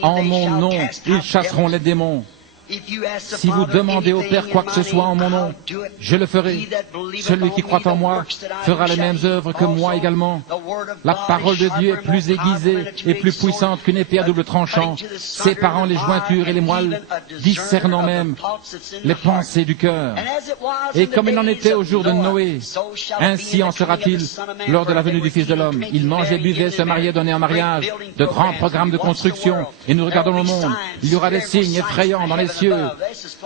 En mon nom, ils chasseront les démons. Si vous demandez au Père quoi que ce soit en mon nom, je le ferai. Celui qui croit en moi fera les mêmes œuvres que moi également. La parole de Dieu est plus aiguisée et plus puissante qu'une épée à double tranchant, séparant les jointures et les moelles, discernant même les pensées du cœur. Et comme il en était au jour de Noé, ainsi en sera-t-il lors de la venue du Fils de l'homme. Il mangeait, buvait, se mariait, donnait en mariage, de grands programmes de construction, et nous regardons le monde. Il y aura des signes effrayants dans les cieux,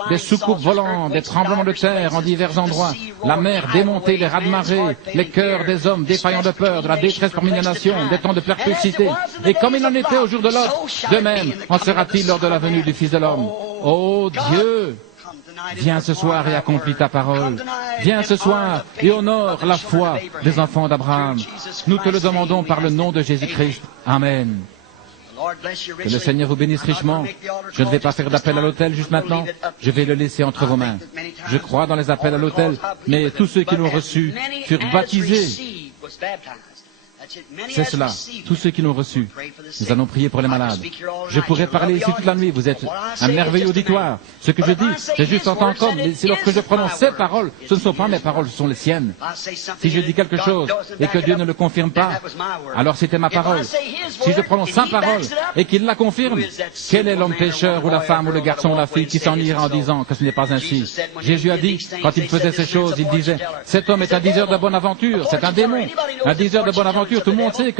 des soucoupes volantes, des tremblements de terre en divers endroits, la mer démontée, les raz-de-marée, les cœurs des hommes défaillants de peur, de la détresse parmi les nations, des temps de perpétuité. Et comme il en était au jour de Lot, de même en sera-t-il lors de la venue du Fils de l'homme. Ô Dieu, viens ce soir et accomplis ta parole. Viens ce soir et honore la foi des enfants d'Abraham. Nous te le demandons par le nom de Jésus-Christ. Amen. Que le Seigneur vous bénisse richement. Je ne vais pas faire d'appel à l'autel juste maintenant. Je vais le laisser entre vos mains. Je crois dans les appels à l'autel, mais tous ceux qui l'ont reçu furent baptisés. C'est cela, tous ceux qui l'ont reçu. Nous allons prier pour les malades. Je pourrais parler ici toute la nuit, vous êtes un merveilleux auditoire. Ce que je dis, c'est juste en tant qu'homme, mais c'est lorsque je prononce ces paroles, ce ne sont pas mes paroles, ce sont les siennes. Si je dis quelque chose et que Dieu ne le confirme pas, alors c'était ma parole. Si je prononce sa parole et qu'il la confirme, quel est l'homme pécheur ou la femme ou le garçon ou la fille qui s'en ira en disant que ce n'est pas ainsi? Jésus a dit, quand il faisait ces choses, il disait, cet homme est un diseur de bonne aventure, c'est un démon. Un diseur de bonne aventure, aventure, tout le monde sait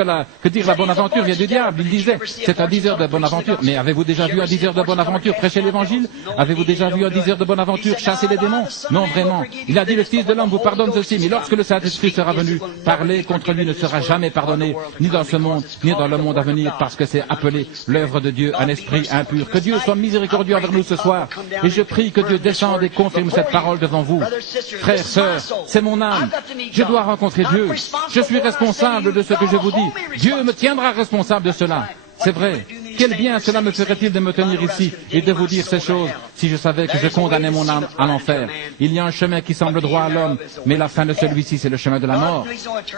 que dire la bonne aventure vient du diable. Il disait, c'est un diseur de bonne aventure. Mais avez-vous déjà vu un diseur de bonne aventure prêcher l'évangile? Avez-vous déjà vu un diseur de bonne aventure chasser les démons? Non, vraiment. Il a dit, le Fils de l'homme vous pardonne ceci, mais lorsque le Saint-Esprit sera venu, parler contre lui ne sera jamais pardonné, ni dans ce monde, ni dans le monde à venir, parce que c'est appelé l'œuvre de Dieu, un esprit impur. Que Dieu soit miséricordieux envers nous ce soir. Et je prie que Dieu descende et confirme cette parole devant vous. Frères, sœurs, c'est mon âme. Je dois rencontrer Dieu. Je suis responsable de ce que je vous dis. Dieu me tiendra responsable de cela. C'est vrai. Quel bien cela me ferait-il de me tenir ici et de vous dire ces choses si je savais que je condamnais mon âme à l'enfer? Il y a un chemin qui semble droit à l'homme, mais la fin de celui-ci, c'est le chemin de la mort.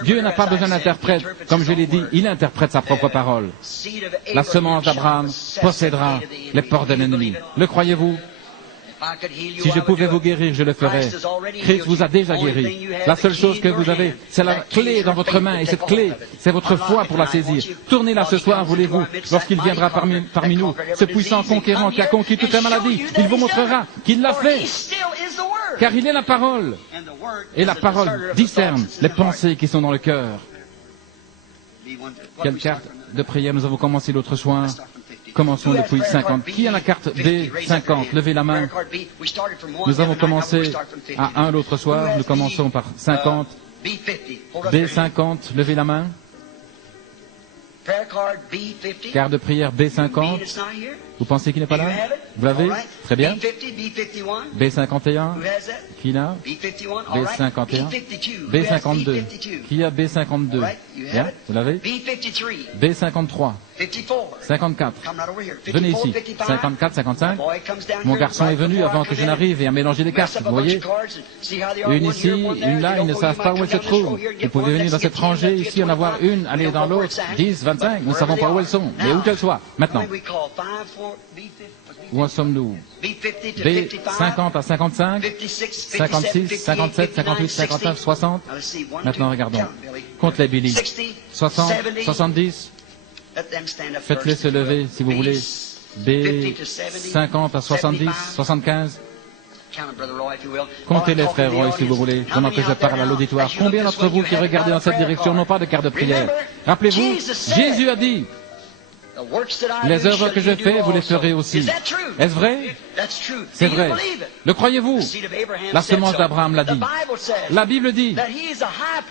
Dieu n'a pas besoin d'interprète. Comme je l'ai dit, il interprète sa propre parole. La semence d'Abraham possédera les portes de l'ennemi. Le croyez-vous? Si je pouvais vous guérir, je le ferais. Christ vous a déjà guéri. La seule chose que vous avez, c'est la clé dans votre main, et cette clé, c'est votre foi pour la saisir. Tournez-la ce soir, voulez-vous, lorsqu'il viendra parmi nous, ce puissant conquérant qui a conquis toutes les maladies. Il vous montrera qu'il l'a fait, car il est la parole. Et la parole discerne les pensées qui sont dans le cœur. Quelle carte de prière nous avons commencé l'autre soir? Commençons depuis 50. Qui a la carte B50? Levez la main. Nous avons commencé à 1 l'autre soir. Nous commençons par 50. B50, levez la main. Carte de prière B50. Vous pensez qu'il n'est pas là? Vous l'avez? Très bien. B51. Qui l'a? B51. B52. Qui a B52? Bien, vous l'avez? B53. 54. Venez ici. 54, 55. Mon garçon est venu avant que je n'arrive et a mélangé les cartes. Vous voyez? Une ici, une là, ils ne savent pas où elles se trouvent. Vous pouvez venir dans cette rangée, ici en avoir une, aller dans l'autre, 10, 25. Nous ne savons pas où elles sont, mais où qu'elles soient. Maintenant. Où en sommes-nous? B50 à 55, 56, 57, 58, 59, 60. Maintenant, regardons. Compte les Billy. 60, 70. Faites-les se lever, si vous voulez. B50 à 70, 75. Comptez les frères Roy, si vous voulez, pendant que je parle à l'auditoire. Combien d'entre vous qui regardez dans cette direction n'ont pas de carte de prière? Rappelez-vous, Jésus a dit, les œuvres que je fais, vous les ferez aussi. Est-ce vrai? C'est vrai. Le croyez-vous? La semence d'Abraham l'a dit. La Bible dit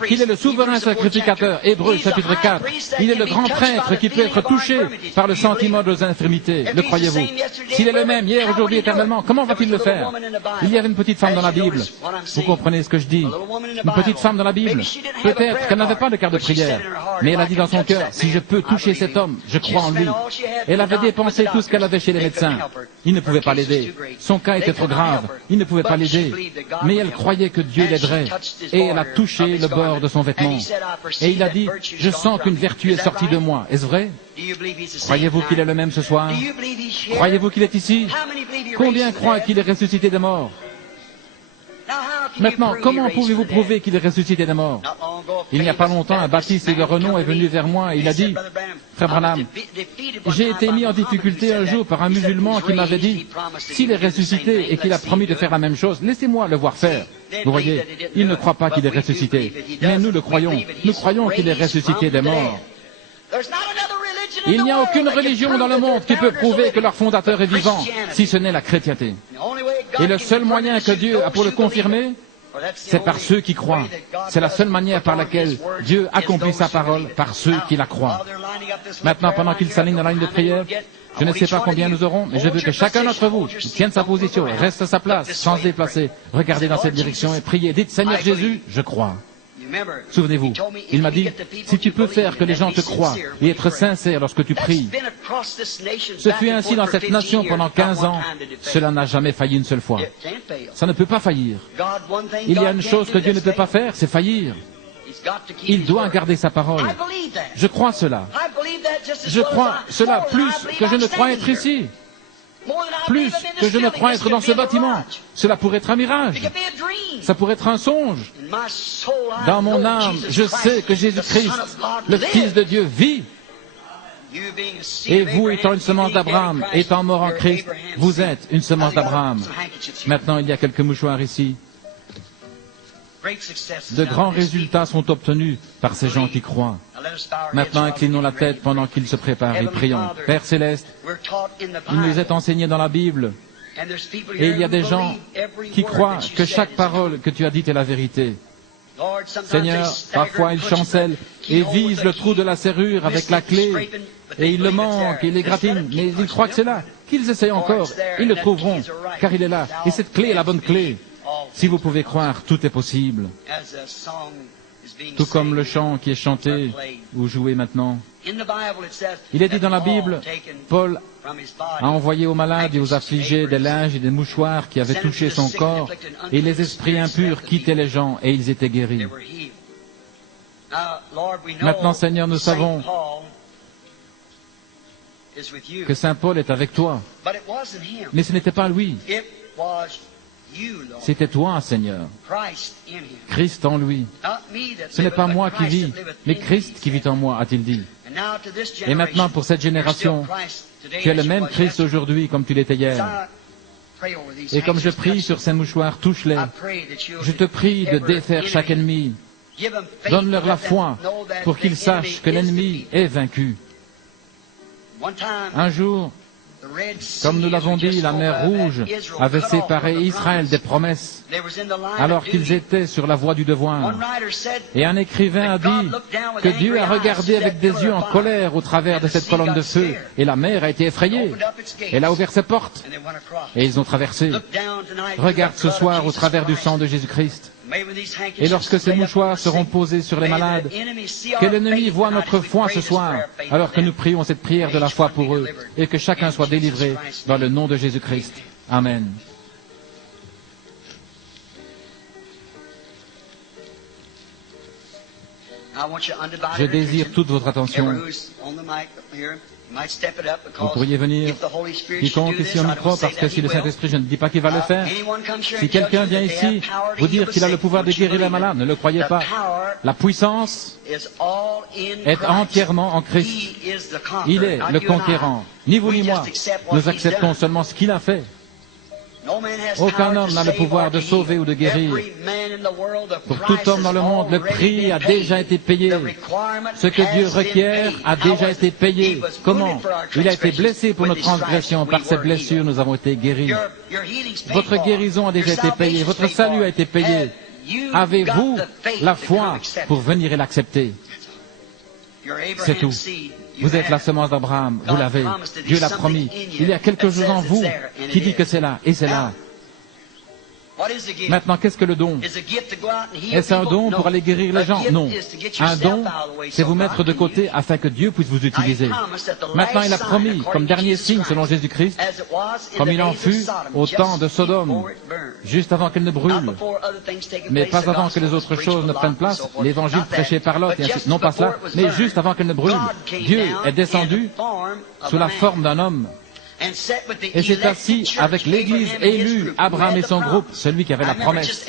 qu'il est le souverain sacrificateur. Hébreux chapitre 4. Il est le grand prêtre qui peut être touché par le sentiment de nos infirmités. Le croyez-vous? S'il est le même hier, aujourd'hui, éternellement, comment va-t-il le faire? Il y avait une petite femme dans la Bible. Vous comprenez ce que je dis? Une petite femme dans la Bible. Peut-être qu'elle n'avait pas de carte de prière. Mais elle a dit dans son cœur, si je peux toucher cet homme, je crois en lui. Elle avait dépensé tout ce qu'elle avait chez les médecins. Ils ne pouvaient pas l'aider. Son cas était trop grave. Ils ne pouvaient pas l'aider. Mais elle croyait que Dieu l'aiderait. Et elle a touché le bord de son vêtement. Et il a dit, je sens qu'une vertu est sortie de moi. Est-ce vrai? Croyez-vous qu'il est le même ce soir? Croyez-vous qu'il est ici? Combien croient qu'il est ressuscité des morts? Maintenant, comment pouvez-vous prouver qu'il est ressuscité des morts? Il n'y a pas longtemps, un baptiste de renom est venu vers moi et il a dit, Frère Branham, j'ai été mis en difficulté un jour par un musulman qui m'avait dit, s'il est ressuscité et qu'il a promis de faire la même chose, laissez-moi le voir faire. Vous voyez, il ne croit pas qu'il est ressuscité, mais nous le croyons. Nous croyons qu'il est ressuscité des morts. Il n'y a aucune religion dans le monde qui peut prouver que leur fondateur est vivant, si ce n'est la chrétienté. Et le seul moyen que Dieu a pour le confirmer, c'est par ceux qui croient. C'est la seule manière par laquelle Dieu accomplit sa parole, par ceux qui la croient. Maintenant, pendant qu'il s'aligne dans la ligne de prière, je ne sais pas combien nous aurons, mais je veux que chacun d'entre vous tienne sa position et reste à sa place, sans se déplacer. Regardez dans cette direction et priez. Dites, Seigneur Jésus, je crois. Souvenez-vous, il m'a dit, si tu peux faire que les gens te croient et être sincère lorsque tu pries. Ce fut ainsi dans cette nation pendant 15 ans, cela n'a jamais failli une seule fois. Ça ne peut pas faillir. Il y a une chose que Dieu ne peut pas faire, c'est faillir. Il doit garder sa parole. Je crois cela. Je crois cela plus que je ne crois être ici. Plus que je ne crois être dans ce bâtiment. Cela pourrait être un mirage. Ça pourrait être un songe. Dans mon âme, je sais que Jésus-Christ, le Fils de Dieu, vit. Et vous, étant une semence d'Abraham, étant mort en Christ, vous êtes une semence d'Abraham. Maintenant, il y a quelques mouchoirs ici. De grands résultats sont obtenus par ces gens qui croient. Maintenant, inclinons la tête pendant qu'il se prépare et prions. Père Céleste, il nous est enseigné dans la Bible, et il y a des gens qui croient que chaque parole que tu as dite est la vérité. Seigneur, parfois ils chancellent et visent le trou de la serrure avec la clé, et ils le manquent, et ils l'égratignent, mais ils croient que c'est là. Qu'ils essayent encore, ils le trouveront, car il est là. Et cette clé est la bonne clé. Si vous pouvez croire, tout est possible. Tout comme le chant qui est chanté ou joué maintenant. Il est dit dans la Bible, Paul a envoyé aux malades et aux affligés des linges et des mouchoirs qui avaient touché son corps, et les esprits impurs quittaient les gens et ils étaient guéris. Maintenant, Seigneur, nous savons que Saint Paul est avec toi, mais ce n'était pas lui. C'était toi, Seigneur. Christ en lui. Ce n'est pas moi qui vis, mais Christ qui vit en moi, a-t-il dit. Et maintenant, pour cette génération, tu es le même Christ aujourd'hui comme tu l'étais hier. Et comme je prie sur ces mouchoirs, touche-les. Je te prie de défaire chaque ennemi. Donne-leur la foi pour qu'ils sachent que l'ennemi est vaincu. Un jour, comme nous l'avons dit, la mer Rouge avait séparé Israël des promesses, alors qu'ils étaient sur la voie du devoir. Et un écrivain a dit que Dieu a regardé avec des yeux en colère au travers de cette colonne de feu, et la mer a été effrayée. Elle a ouvert ses portes, et ils ont traversé. Regarde ce soir au travers du sang de Jésus-Christ. Et lorsque ces mouchoirs seront posés sur les malades, que l'ennemi voit notre foi ce soir, alors que nous prions cette prière de la foi pour eux, et que chacun soit délivré dans le nom de Jésus-Christ. Amen. Je désire toute votre attention. Vous pourriez venir, quiconque ici au micro, parce que si le Saint-Esprit, je ne dis pas qu'il va le faire, si quelqu'un vient ici vous dire qu'il a le pouvoir de guérir les malades, ne le croyez pas. La puissance est entièrement en Christ. Il est le conquérant. Ni vous ni moi, nous acceptons seulement ce qu'il a fait. Aucun homme n'a le pouvoir de sauver ou de guérir. Pour tout homme dans le monde, le prix a déjà été payé. Ce que Dieu requiert a déjà été payé. Comment? Il a été blessé pour nos transgressions. Par ses blessures, nous avons été guéris. Votre guérison a déjà été payée. Votre salut a été payé. Avez-vous la foi pour venir et l'accepter? C'est tout. Vous êtes la semence d'Abraham, vous l'avez. Dieu l'a promis. Il y a quelque chose en vous qui dit que c'est là, et c'est là. Maintenant, qu'est-ce que le don? Est-ce un don pour aller guérir les gens? Non. Un don, c'est vous mettre de côté afin que Dieu puisse vous utiliser. Maintenant, il a promis, comme dernier signe selon Jésus-Christ, comme il en fut au temps de Sodome, juste avant qu'elle ne brûle, mais pas avant que les autres choses ne prennent place, l'évangile prêché par Lot, et ainsi, non pas cela, mais juste avant qu'elle ne brûle. Dieu est descendu sous la forme d'un homme, et s'est assis avec l'Église élue, Abraham et son groupe, celui qui avait la promesse.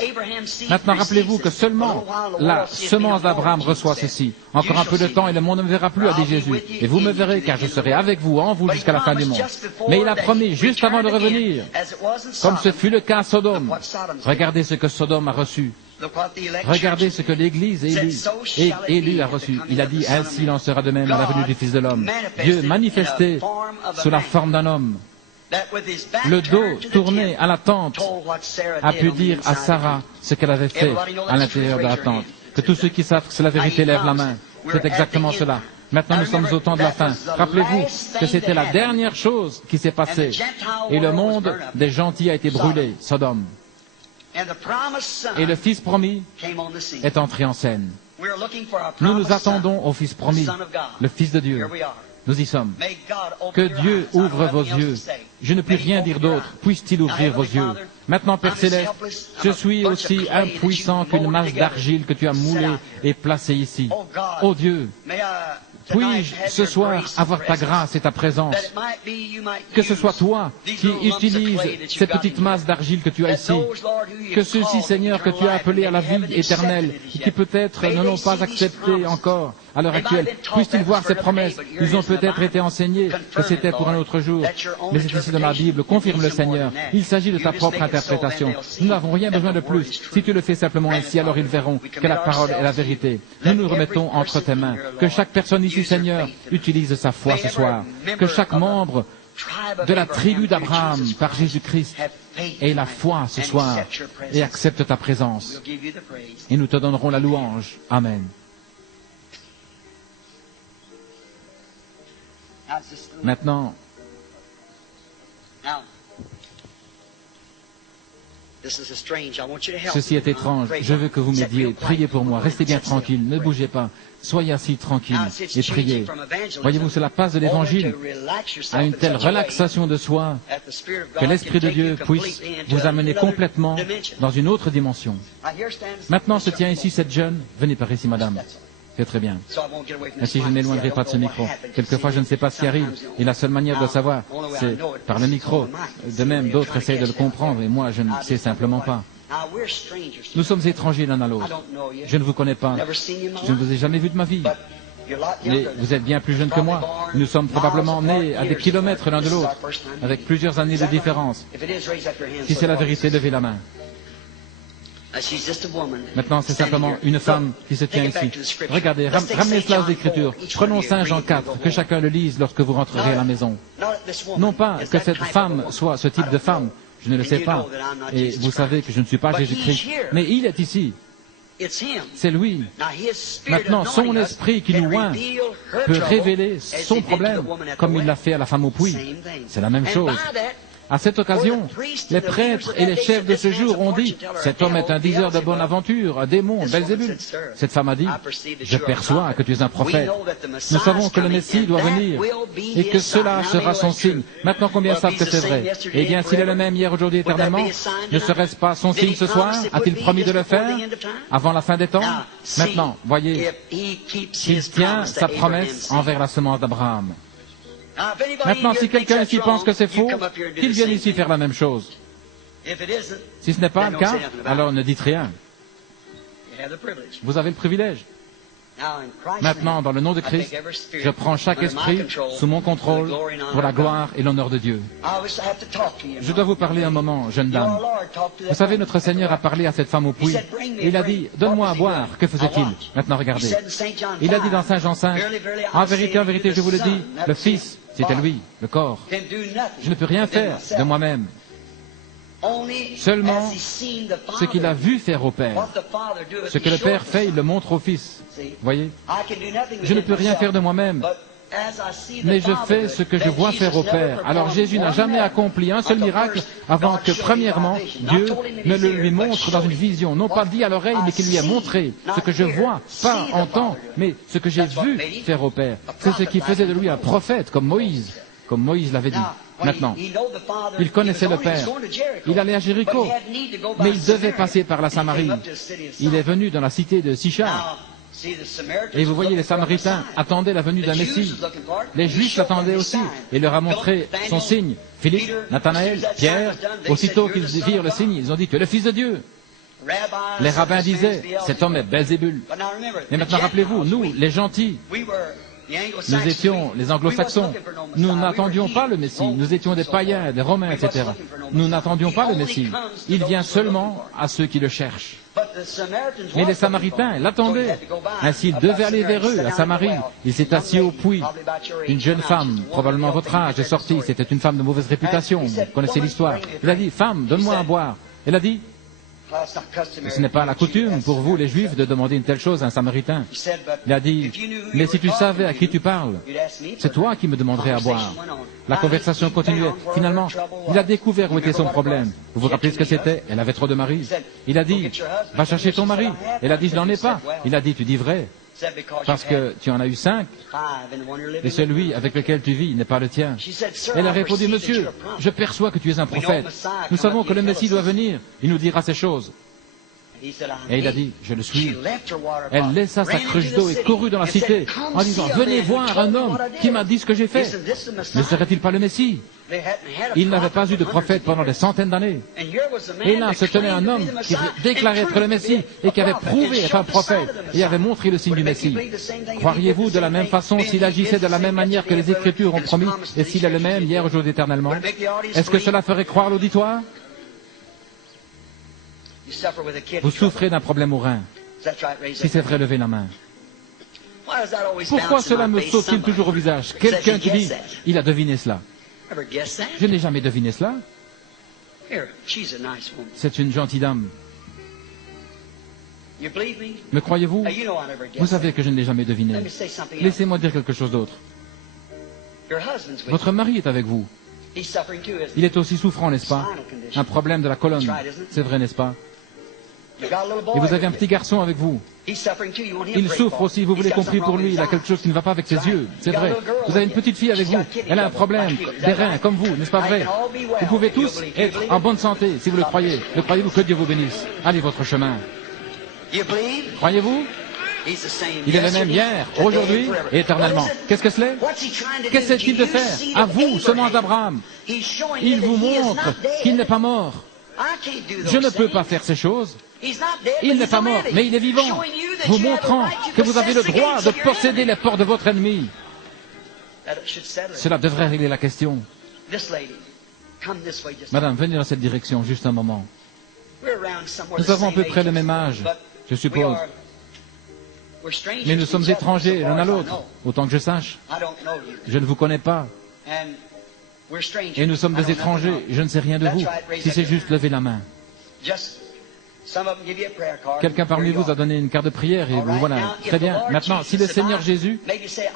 Maintenant, rappelez-vous que seulement la semence d'Abraham reçoit ceci. Encore un peu de temps et le monde ne me verra plus, a dit Jésus. Et vous me verrez, car je serai avec vous, en vous, jusqu'à la fin du monde. Mais il a promis, juste avant de revenir, comme ce fut le cas à Sodome. Regardez ce que Sodome a reçu. Regardez ce que l'Église élue a reçu. Il a dit, ainsi il en sera de même à la venue du Fils de l'homme. Dieu manifesté sous la forme d'un homme, le dos tourné à la tente, a pu dire à Sarah ce qu'elle avait fait à l'intérieur de la tente. Que tous ceux qui savent que c'est la vérité lèvent la main. C'est exactement cela. Maintenant, nous sommes au temps de la fin. Rappelez-vous que c'était la dernière chose qui s'est passée. Et le monde des gentils a été brûlé, Sodome. Et le Fils promis est entré en scène. Nous nous attendons au Fils promis, le Fils de Dieu. Nous y sommes. Que Dieu ouvre vos yeux. Je ne puis rien dire d'autre. Puisse-t-il ouvrir vos yeux. Maintenant, Père Céleste, je suis aussi impuissant qu'une masse d'argile que tu as moulée et placée ici. Oh Dieu, puis-je ce soir avoir ta grâce et ta présence? Que ce soit toi qui utilises ces petites masses d'argile que tu as ici. Que ceux-ci, Seigneur, que tu as appelés à la vie éternelle et qui peut-être ne l'ont pas accepté encore, à l'heure actuelle. Puissent-ils voir ces promesses? Ils ont peut-être été enseignés que c'était pour un autre jour. Mais c'est ici dans la Bible, confirme le Seigneur. Il s'agit de ta propre interprétation. Nous n'avons rien besoin de plus. Si tu le fais simplement ainsi, alors ils verront que la parole est la vérité. Nous nous remettons entre tes mains. Que chaque personne ici, Seigneur, utilise sa foi ce soir. Que chaque membre de la tribu d'Abraham par Jésus-Christ ait la foi ce soir et accepte ta présence. Et nous te donnerons la louange. Amen. Maintenant, ceci est étrange. Je veux que vous m'aidiez. Priez pour moi. Restez bien tranquille. Ne bougez pas. Soyez assis tranquille et priez. Voyez-vous, cela passe de l'évangile à une telle relaxation de soi que l'Esprit de Dieu puisse vous amener complètement dans une autre dimension. Maintenant se tient ici cette jeune. Venez par ici, madame. C'est très bien. Ainsi, je ne m'éloignerai pas de ce micro. Quelquefois, je ne sais pas ce qui arrive. Et la seule manière de savoir, c'est par le micro. De même, d'autres essayent de le comprendre, et moi, je ne sais simplement pas. Nous sommes étrangers l'un à l'autre. Je ne vous connais pas. Je ne vous ai jamais vu de ma vie. Mais vous êtes bien plus jeune que moi. Nous sommes probablement nés à des kilomètres l'un de l'autre, avec plusieurs années de différence. Si c'est la vérité, levez la main. Maintenant, c'est simplement une femme qui se tient ici. Regardez, ramenez cela aux Écritures. Prenons Saint Jean 4, que chacun le lise lorsque vous rentrerez à la maison. Non pas que cette femme soit ce type de femme, je ne le sais pas. Et vous savez que je ne suis pas Jésus-Christ. Mais il est ici. C'est lui. Maintenant, son esprit qui nous oint peut révéler son problème, comme il l'a fait à la femme au puits. C'est la même chose. À cette occasion, les prêtres et les chefs de ce jour ont dit « Cet homme est un diseur de bonne aventure, un démon, Belzébul. » Cette femme a dit « Je perçois que tu es un prophète. Nous savons que le Messie doit venir et que cela sera son signe. » Maintenant, combien savent que c'est vrai? Eh bien, s'il est le même hier, aujourd'hui, éternellement, ne serait-ce pas son signe ce soir? A-t-il promis de le faire avant la fin des temps? Maintenant, voyez, s'il tient sa promesse envers la semence d'Abraham. Maintenant, si quelqu'un ici pense que c'est faux, qu'il vienne ici faire la même chose. Si ce n'est pas le cas, alors ne dites rien. Vous avez le privilège. Maintenant, dans le nom de Christ, je prends chaque esprit sous mon contrôle pour la gloire et l'honneur de Dieu. Je dois vous parler un moment, jeune dame. Vous savez, notre Seigneur a parlé à cette femme au puits. Et il a dit, « Donne-moi à boire. » Que faisait-il? Maintenant, regardez. Il a dit dans Saint Jean 5, « En vérité, je vous le dis, le Fils, c'était lui, le corps. Je ne peux rien faire de moi-même. Seulement ce qu'il a vu faire au Père. Ce que le Père fait, il le montre au Fils. Voyez? Je ne peux rien faire de moi-même, mais je fais ce que je vois faire au Père. Alors Jésus n'a jamais accompli un seul miracle avant que, premièrement, Dieu ne le lui montre dans une vision. Non pas dit à l'oreille, mais qu'il lui a montré ce que je vois, pas entends, mais ce que j'ai vu faire au Père. C'est ce qui faisait de lui un prophète, comme Moïse l'avait dit. Maintenant, il connaissait le Père. Il allait à Jéricho, mais il devait passer par la Samarie. Il est venu dans la cité de Sichar. Et vous voyez, les Samaritains attendaient la venue d'un Messie. Les Juifs l'attendaient aussi et leur a montré son signe. Philippe, Nathanaël, Pierre, aussitôt qu'ils virent le signe, ils ont dit « Tu es le Fils de Dieu ». Les rabbins disaient « Cet homme est Belzébul ». Mais maintenant, rappelez-vous, nous, les gentils, nous étions les anglo-saxons. Nous n'attendions pas le Messie. Nous étions des païens, des romains, etc. Nous n'attendions pas le Messie. Il vient seulement à ceux qui le cherchent. Mais les Samaritains l'attendaient. Ainsi, il devait aller vers eux, à Samarie. Il s'est assis au puits. Une jeune femme, probablement votre âge, est sortie. C'était une femme de mauvaise réputation. Vous connaissez l'histoire. Il a dit, « Femme, donne-moi à boire. » Elle a dit, ce n'est pas la coutume pour vous, les Juifs, de demander une telle chose à un Samaritain. Il a dit, mais si tu savais à qui tu parles, c'est toi qui me demanderais à boire. La conversation continuait. Finalement, il a découvert où était son problème. Vous vous rappelez ce que c'était? Elle avait trop de maris. Il a dit, va chercher ton mari. Elle a dit, je n'en ai pas. Il a dit, tu dis vrai. Parce que tu en as eu 5, et celui avec lequel tu vis n'est pas le tien. Elle a répondu, monsieur, je perçois que tu es un prophète. Nous savons que le Messie doit venir, il nous dira ces choses. Et il a dit, je le suis. Elle laissa sa cruche d'eau et courut dans la cité en disant, venez voir un homme qui m'a dit ce que j'ai fait. Ne serait-il pas le Messie? Ils n'avaient pas eu de prophète pendant des centaines d'années. Et là se tenait un homme qui déclarait être le Messie et qui avait prouvé être un prophète et avait montré le signe du Messie. Croiriez-vous de la même façon s'il agissait de la même manière que les Écritures ont promis et s'il est le même hier, aujourd'hui, éternellement? Est-ce que cela ferait croire l'auditoire? Vous souffrez d'un problème au rein. Si c'est vrai, levez la main. Pourquoi cela me saute-t-il toujours au visage? Quelqu'un qui dit, il a deviné cela. Je n'ai jamais deviné cela. C'est une gentille dame. Me croyez-vous? Vous savez que je ne l'ai jamais deviné. Laissez-moi dire quelque chose d'autre. Votre mari est avec vous. Il est aussi souffrant, n'est-ce pas? Un problème de la colonne. C'est vrai, n'est-ce pas? Et vous avez un petit garçon avec vous. Il souffre aussi, vous voulez compris pour lui, il a quelque chose qui ne va pas avec ses yeux. C'est vrai. Vous avez une petite fille avec vous, elle a un problème, des reins, comme vous, n'est-ce pas vrai? Vous pouvez tous être en bonne santé, si vous le croyez. Le croyez-vous? Que Dieu vous bénisse. Allez votre chemin. Croyez-vous? Il est le même hier, aujourd'hui et éternellement. Qu'est-ce que c'est? Qu'essaie-t-il de faire? À vous, semence d'Abraham. Il vous montre qu'il n'est pas mort. Je ne peux pas faire ces choses. Il n'est pas mort, mais il est vivant, vous montrant que vous avez le droit de posséder les portes de votre ennemi. Cela devrait régler la question. Madame, venez dans cette direction, juste un moment. Nous avons à peu près le même âge, je suppose. Mais nous sommes étrangers l'un à l'autre, autant que je sache. Je ne vous connais pas. Et nous sommes des étrangers, je ne sais rien de vous. Si c'est juste, levez la main. Quelqu'un parmi vous a donné une carte de prière et vous voilà. Très bien. Maintenant, si le Seigneur Jésus,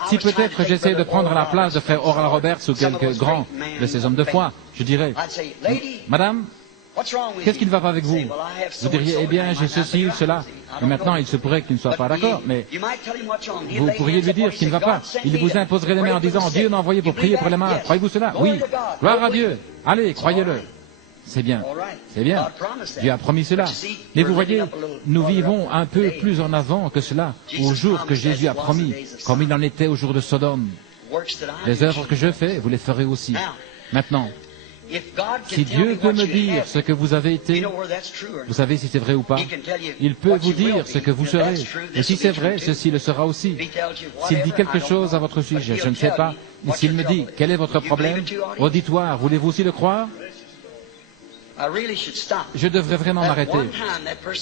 si peut-être j'essaie de prendre la place de frère Oral Roberts ou quelques grands de ces hommes de foi, je dirais, Madame, qu'est-ce qui ne va pas avec vous? Vous diriez, eh bien, j'ai ceci ou cela. Et maintenant, il se pourrait qu'il ne soit pas d'accord, mais vous pourriez lui dire qu'il ne va pas. Il vous imposerait les mains en disant, Dieu m'a envoyé pour prier pour les malades. Croyez-vous cela? Oui. Gloire à Dieu. Allez, croyez-le. C'est bien, c'est bien. Dieu a promis cela. Mais vous voyez, nous vivons un peu plus en avant que cela, au jour que Jésus a promis, comme il en était au jour de Sodome. Les œuvres que je fais, vous les ferez aussi. Maintenant, si Dieu peut me dire ce que vous avez été, vous savez si c'est vrai ou pas, il peut vous dire ce que vous serez. Et si c'est vrai, ceci le sera aussi. S'il dit quelque chose à votre sujet, je ne sais pas, mais s'il me dit, quel est votre problème? Auditoire, voulez-vous aussi le croire? Je devrais vraiment m'arrêter.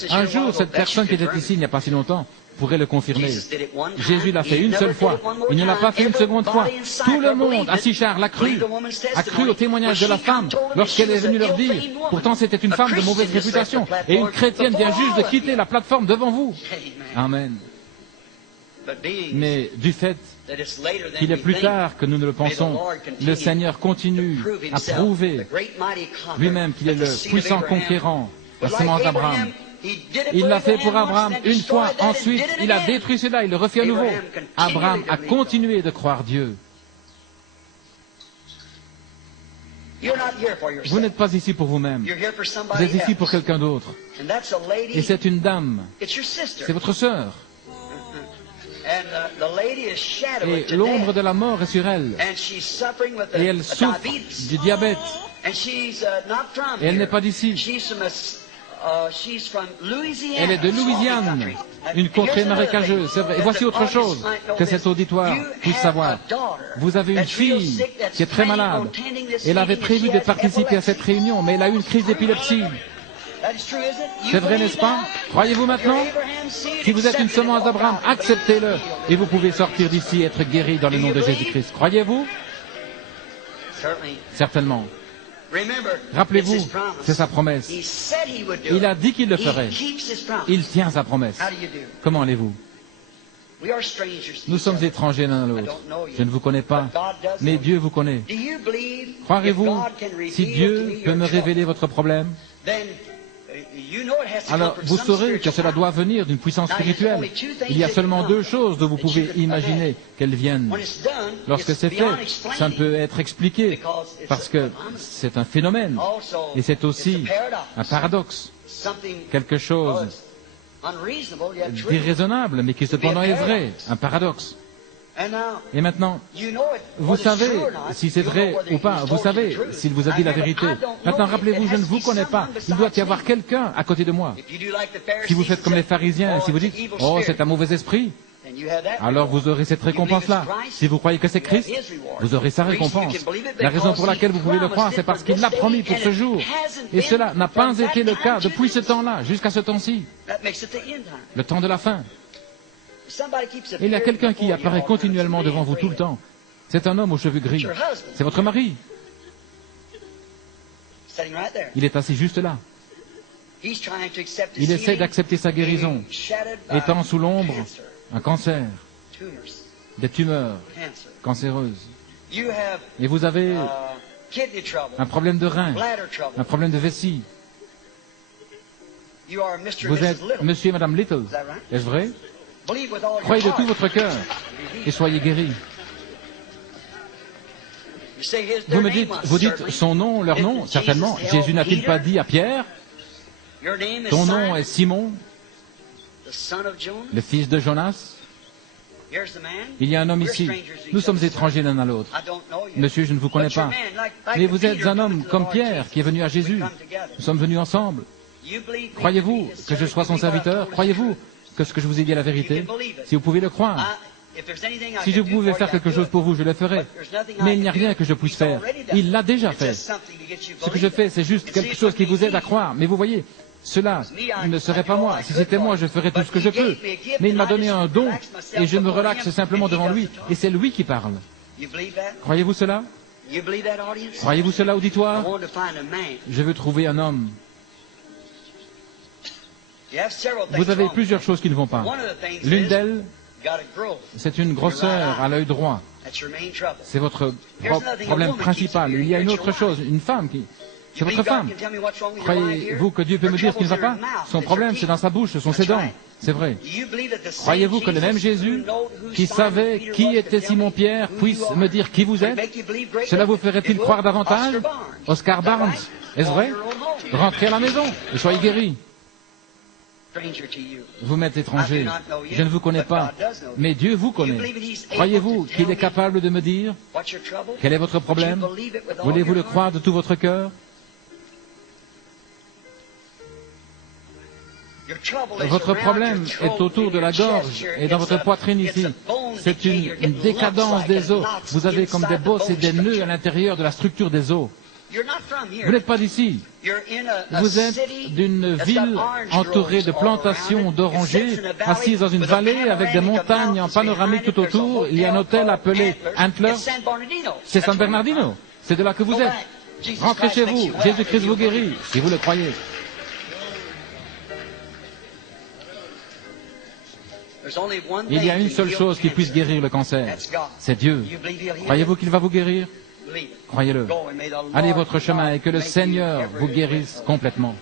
Un jour, cette personne qui était ici il n'y a pas si longtemps pourrait le confirmer. Jésus l'a fait une seule fois. Il ne l'a pas fait une seconde fois. Tout le monde, à Sichar, l'a cru au témoignage de la femme lorsqu'elle est venue leur dire. Pourtant, c'était une femme de mauvaise réputation. Et une chrétienne vient juste de quitter la plateforme devant vous. Amen. Mais du fait qu'il est plus tard que nous ne le pensons, le Seigneur continue à prouver lui-même qu'il est le puissant conquérant, la sémence d'Abraham. Il l'a fait pour Abraham une fois, ensuite il a détruit cela, il le refait à nouveau. Abraham a continué de croire Dieu. Vous n'êtes pas ici pour vous-même, vous êtes ici pour quelqu'un d'autre. Et c'est une dame, c'est votre sœur. Et l'ombre de la mort est sur elle. Et elle souffre du diabète. Et elle n'est pas d'ici. Elle est de Louisiane, une contrée marécageuse, c'est vrai. Et voici autre chose que cet auditoire puisse savoir. Vous avez une fille qui est très malade. Elle avait prévu de participer à cette réunion, mais elle a eu une crise d'épilepsie. C'est vrai, n'est-ce pas? Croyez-vous maintenant? Si vous êtes une semence d'Abraham, acceptez-le. Et vous pouvez sortir d'ici et être guéri dans le nom de Jésus-Christ. Croyez-vous? Certainement. Rappelez-vous, c'est sa promesse. Il a dit qu'il le ferait. Il tient sa promesse. Comment allez-vous? Nous sommes étrangers l'un à l'autre. Je ne vous connais pas, mais Dieu vous connaît. Croirez-vous, si Dieu peut me révéler votre problème, alors vous saurez que cela doit venir d'une puissance spirituelle. Il y a seulement deux choses dont vous pouvez imaginer qu'elles viennent. Lorsque c'est fait, ça ne peut être expliqué, parce que c'est un phénomène, et c'est aussi un paradoxe, quelque chose d'irraisonnable, mais qui cependant est vrai, un paradoxe. Et maintenant, vous savez si c'est vrai ou pas, vous savez s'il vous a dit la vérité. Maintenant, rappelez-vous, je ne vous connais pas. Il doit y avoir quelqu'un à côté de moi. Si vous faites comme les pharisiens, si vous dites, oh, c'est un mauvais esprit, alors vous aurez cette récompense-là. Si vous croyez que c'est Christ, vous aurez sa récompense. La raison pour laquelle vous pouvez le croire, c'est parce qu'il l'a promis pour ce jour. Et cela n'a pas été le cas depuis ce temps-là, jusqu'à ce temps-ci, le temps de la fin. Et il y a quelqu'un qui apparaît continuellement devant vous tout le temps. C'est un homme aux cheveux gris. C'est votre mari. Il est assis juste là. Il essaie d'accepter sa guérison, étant sous l'ombre un cancer, des tumeurs cancéreuses. Et vous avez un problème de rein, un problème de vessie. Vous êtes Monsieur et Madame Little. Est-ce vrai? Croyez de tout votre cœur et soyez guéris. Vous dites son nom, leur nom, certainement. Jésus n'a-t-il pas dit à Pierre, ton nom est Simon, le fils de Jonas? Il y a un homme ici. Nous sommes étrangers l'un à l'autre. Monsieur, je ne vous connais pas. Mais vous êtes un homme comme Pierre qui est venu à Jésus. Nous sommes venus ensemble. Croyez-vous que je sois son serviteur? Croyez-vous que ce que je vous ai dit est la vérité? Si vous pouvez le croire. Si je pouvais faire quelque chose pour vous, je le ferais. Mais il n'y a rien que je puisse faire. Il l'a déjà fait. Ce que je fais, c'est juste quelque chose qui vous aide à croire. Mais vous voyez, cela ne serait pas moi. Si c'était moi, je ferais tout ce que je peux. Mais il m'a donné un don et je me relaxe simplement devant lui. Et c'est lui qui parle. Croyez-vous cela? Croyez-vous cela, auditoire? Je veux trouver un homme. Vous avez plusieurs choses qui ne vont pas. L'une d'elles, c'est une grosseur à l'œil droit. C'est votre problème principal. Il y a une autre chose, une femme qui... C'est votre femme. Croyez-vous que Dieu peut me dire ce qui ne va pas? Son problème, c'est dans sa bouche, ce sont ses dents. C'est vrai. Croyez-vous que le même Jésus, qui savait qui était Simon-Pierre, puisse me dire qui vous êtes? Cela vous ferait-il croire davantage? Oscar Barnes, est-ce vrai? Rentrez à la maison et soyez guéris. Vous m'êtes étranger, je ne vous connais pas, mais Dieu vous connaît. Croyez-vous qu'il est capable de me dire quel est votre problème? Voulez-vous le croire de tout votre cœur? Votre problème est autour de la gorge et dans votre poitrine ici. C'est une décadence des os. Vous avez comme des bosses et des nœuds à l'intérieur de la structure des os. Vous n'êtes pas d'ici. Vous êtes d'une ville entourée de plantations d'orangers, assise dans une vallée avec des montagnes en panoramique tout autour. Il y a un hôtel appelé Antler. C'est San Bernardino. C'est de là que vous êtes. Rentrez chez vous. Jésus-Christ vous guérit, si vous le croyez. Il y a une seule chose qui puisse guérir le cancer. C'est Dieu. Croyez-vous qu'il va vous guérir? Croyez-le. Allez votre chemin et que le Seigneur vous guérisse complètement.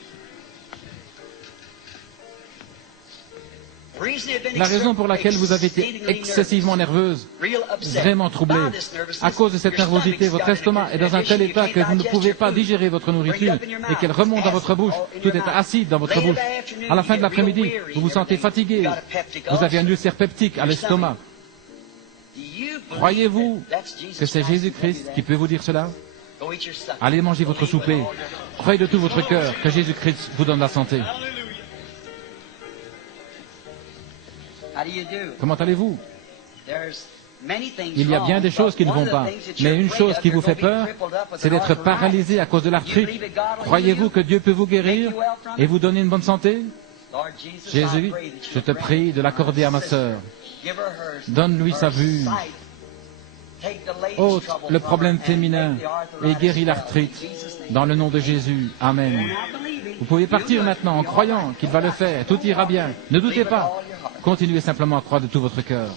La raison pour laquelle vous avez été excessivement nerveuse, vraiment troublée, à cause de cette nervosité, votre estomac est dans un tel état que vous ne pouvez pas digérer votre nourriture et qu'elle remonte dans votre bouche. Tout est acide dans votre bouche. À la fin de l'après-midi, vous vous sentez fatigué. Vous avez un ulcère peptique à l'estomac. Croyez-vous que c'est Jésus-Christ qui peut vous dire cela? Allez manger votre souper. Croyez de tout votre cœur que Jésus-Christ vous donne la santé. Comment allez-vous? Il y a bien des choses qui ne vont pas, mais une chose qui vous fait peur, c'est d'être paralysé à cause de l'arthrite. Croyez-vous que Dieu peut vous guérir et vous donner une bonne santé? Jésus, je te prie de l'accorder à ma sœur. Donne-lui sa vue. Ôte le problème féminin et guéris l'arthrite. Dans le nom de Jésus. Amen. Vous pouvez partir maintenant en croyant qu'il va le faire. Tout ira bien. Ne doutez pas. Continuez simplement à croire de tout votre cœur.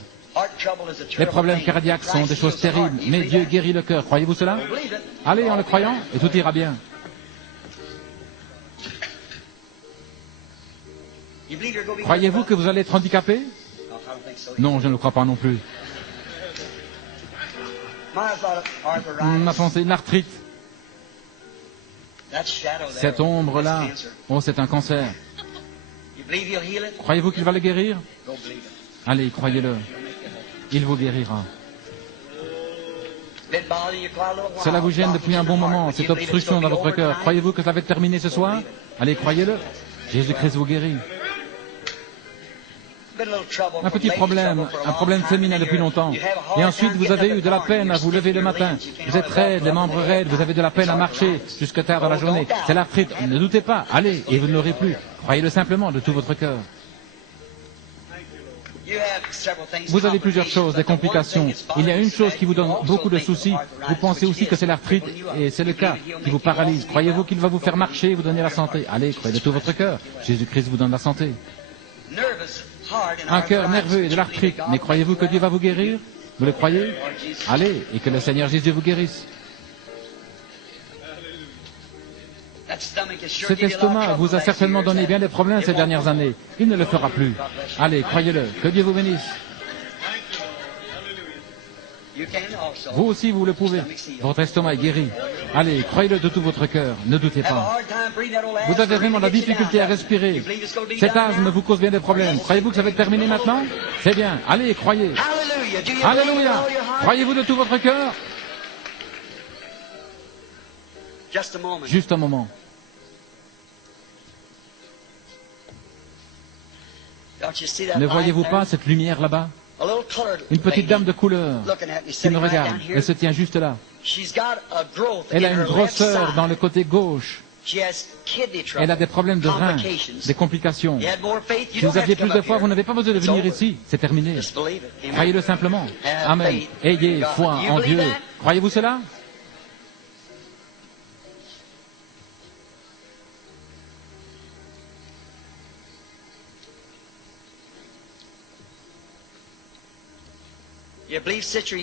Les problèmes cardiaques sont des choses terribles, mais Dieu guérit le cœur. Croyez-vous cela? Allez en le croyant et tout ira bien. Croyez-vous que vous allez être handicapé? Non, je ne le crois pas non plus. On a pensé une arthrite. Cette ombre-là, oh, c'est un cancer. Croyez-vous qu'il va le guérir? Allez, croyez-le. il vous guérira. Cela vous gêne depuis un bon moment, cette obstruction dans votre cœur. Croyez-vous que ça va être terminé ce soir? Allez, croyez-le. Jésus-Christ vous guérit. Un petit problème, un problème féminin depuis longtemps. Et ensuite, vous avez eu de la peine à vous lever le matin. Vous êtes raide, les membres raides, vous avez de la peine à marcher jusqu'à tard dans la journée. C'est l'arthrite, ne doutez pas, allez, et vous ne l'aurez plus. Croyez-le simplement de tout votre cœur. Vous avez plusieurs choses, des complications. Il y a une chose qui vous donne beaucoup de soucis. Vous pensez aussi que c'est l'arthrite, et c'est le cas, qui vous paralyse. Croyez-vous qu'il va vous faire marcher et vous donner la santé? Allez, croyez de tout votre cœur. Jésus-Christ vous donne la santé. Un cœur nerveux et de l'arthrite, mais croyez-vous que Dieu va vous guérir? Vous le croyez? Allez, et que le Seigneur Jésus vous guérisse. Cet estomac vous a certainement donné bien des problèmes ces dernières années. Il ne le fera plus. Allez, croyez-le. Que Dieu vous bénisse. Vous aussi, vous le pouvez. Votre estomac est guéri. Allez, croyez-le de tout votre cœur. Ne doutez pas. Vous avez vraiment de la difficulté à respirer. Cet asthme vous cause bien des problèmes. Croyez-vous que ça va être terminé maintenant? C'est bien. Allez, croyez. Alléluia. Croyez-vous de tout votre cœur? Juste un moment. Ne voyez-vous pas cette lumière là-bas? Une petite dame de couleur qui me regarde. Elle se tient juste là. Elle a une grosseur dans le côté gauche. Elle a des problèmes de reins, des complications. Si vous aviez plus de foi, vous n'avez pas besoin de venir ici. C'est terminé. Croyez-le simplement. Amen. Ayez foi en Dieu. Croyez-vous cela?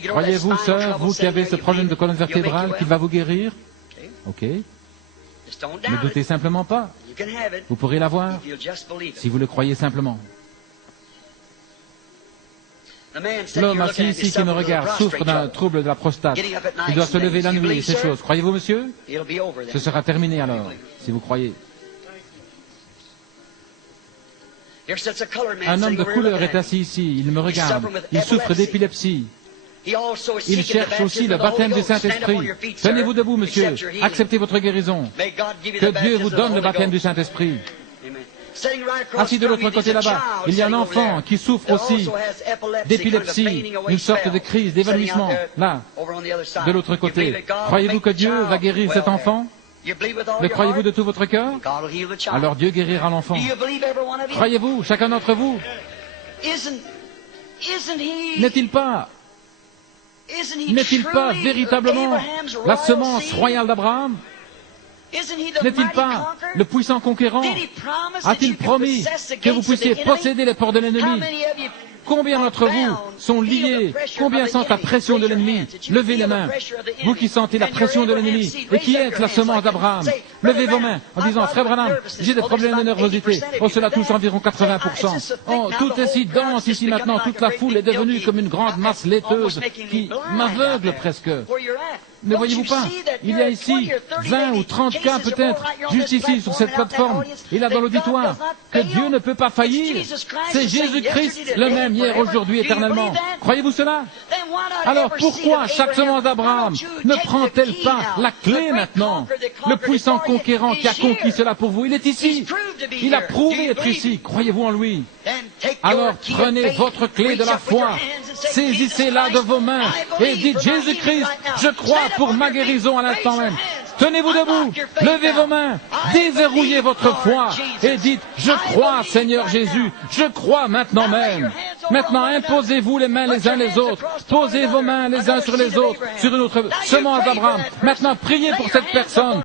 Croyez-vous, sœur, vous qui avez ce problème de colonne vertébrale, qu'il va vous guérir? Ok. Ne doutez simplement pas. Vous pourrez l'avoir si vous le croyez simplement. L'homme assis ici qui me regarde souffre d'un trouble de la prostate. Il doit se lever la nuit et ces choses. Croyez-vous, monsieur? Ce sera terminé alors, si vous croyez. Un homme de couleur est assis ici, il me regarde, il souffre d'épilepsie. Il cherche aussi le baptême du Saint-Esprit. Tenez-vous debout, monsieur, acceptez votre guérison. Que Dieu vous donne le baptême du Saint-Esprit. Assis de l'autre côté là-bas, il y a un enfant qui souffre aussi d'épilepsie, une sorte de crise, d'évanouissement, là, de l'autre côté. Croyez-vous que Dieu va guérir cet enfant? Le croyez-vous de tout votre cœur? Alors Dieu guérira l'enfant. Croyez-vous, chacun d'entre vous? N'est-il pas véritablement la semence royale d'Abraham? N'est-il pas le puissant conquérant? A-t-il promis que vous puissiez posséder les portes de l'ennemi? Combien d'entre vous sont liés? Combien sentent la pression de l'ennemi? Levez les mains. Vous qui sentez la pression de l'ennemi et qui êtes la semence d'Abraham, levez vos mains en disant, Frère Branham, j'ai des problèmes de nervosité. Oh, cela touche environ 80%. Oh, tout est si dense ici maintenant. Toute la foule est devenue comme une grande masse laiteuse qui m'aveugle presque. Ne voyez-vous pas? Il y a ici 20 ou 30 cas peut-être, juste ici sur cette plateforme, et là dans l'auditoire, que Dieu ne peut pas faillir. C'est Jésus-Christ le même hier, aujourd'hui, éternellement. Croyez-vous cela? Alors pourquoi chaque semence d'Abraham ne prend-elle pas la clé maintenant? Le puissant conquérant qui a conquis cela pour vous, il est ici. Il a prouvé être ici. Croyez-vous en lui? Alors prenez votre clé de la foi, saisissez-la de vos mains et dites, Jésus-Christ, je crois pour ma guérison à l'instant même. Tenez-vous debout, levez vos mains, déverrouillez votre foi et dites, je crois Seigneur Jésus, je crois maintenant même. Maintenant imposez-vous les mains les uns les autres, posez vos mains les uns sur les autres, sur une autre semence d'Abraham. Maintenant priez pour cette personne.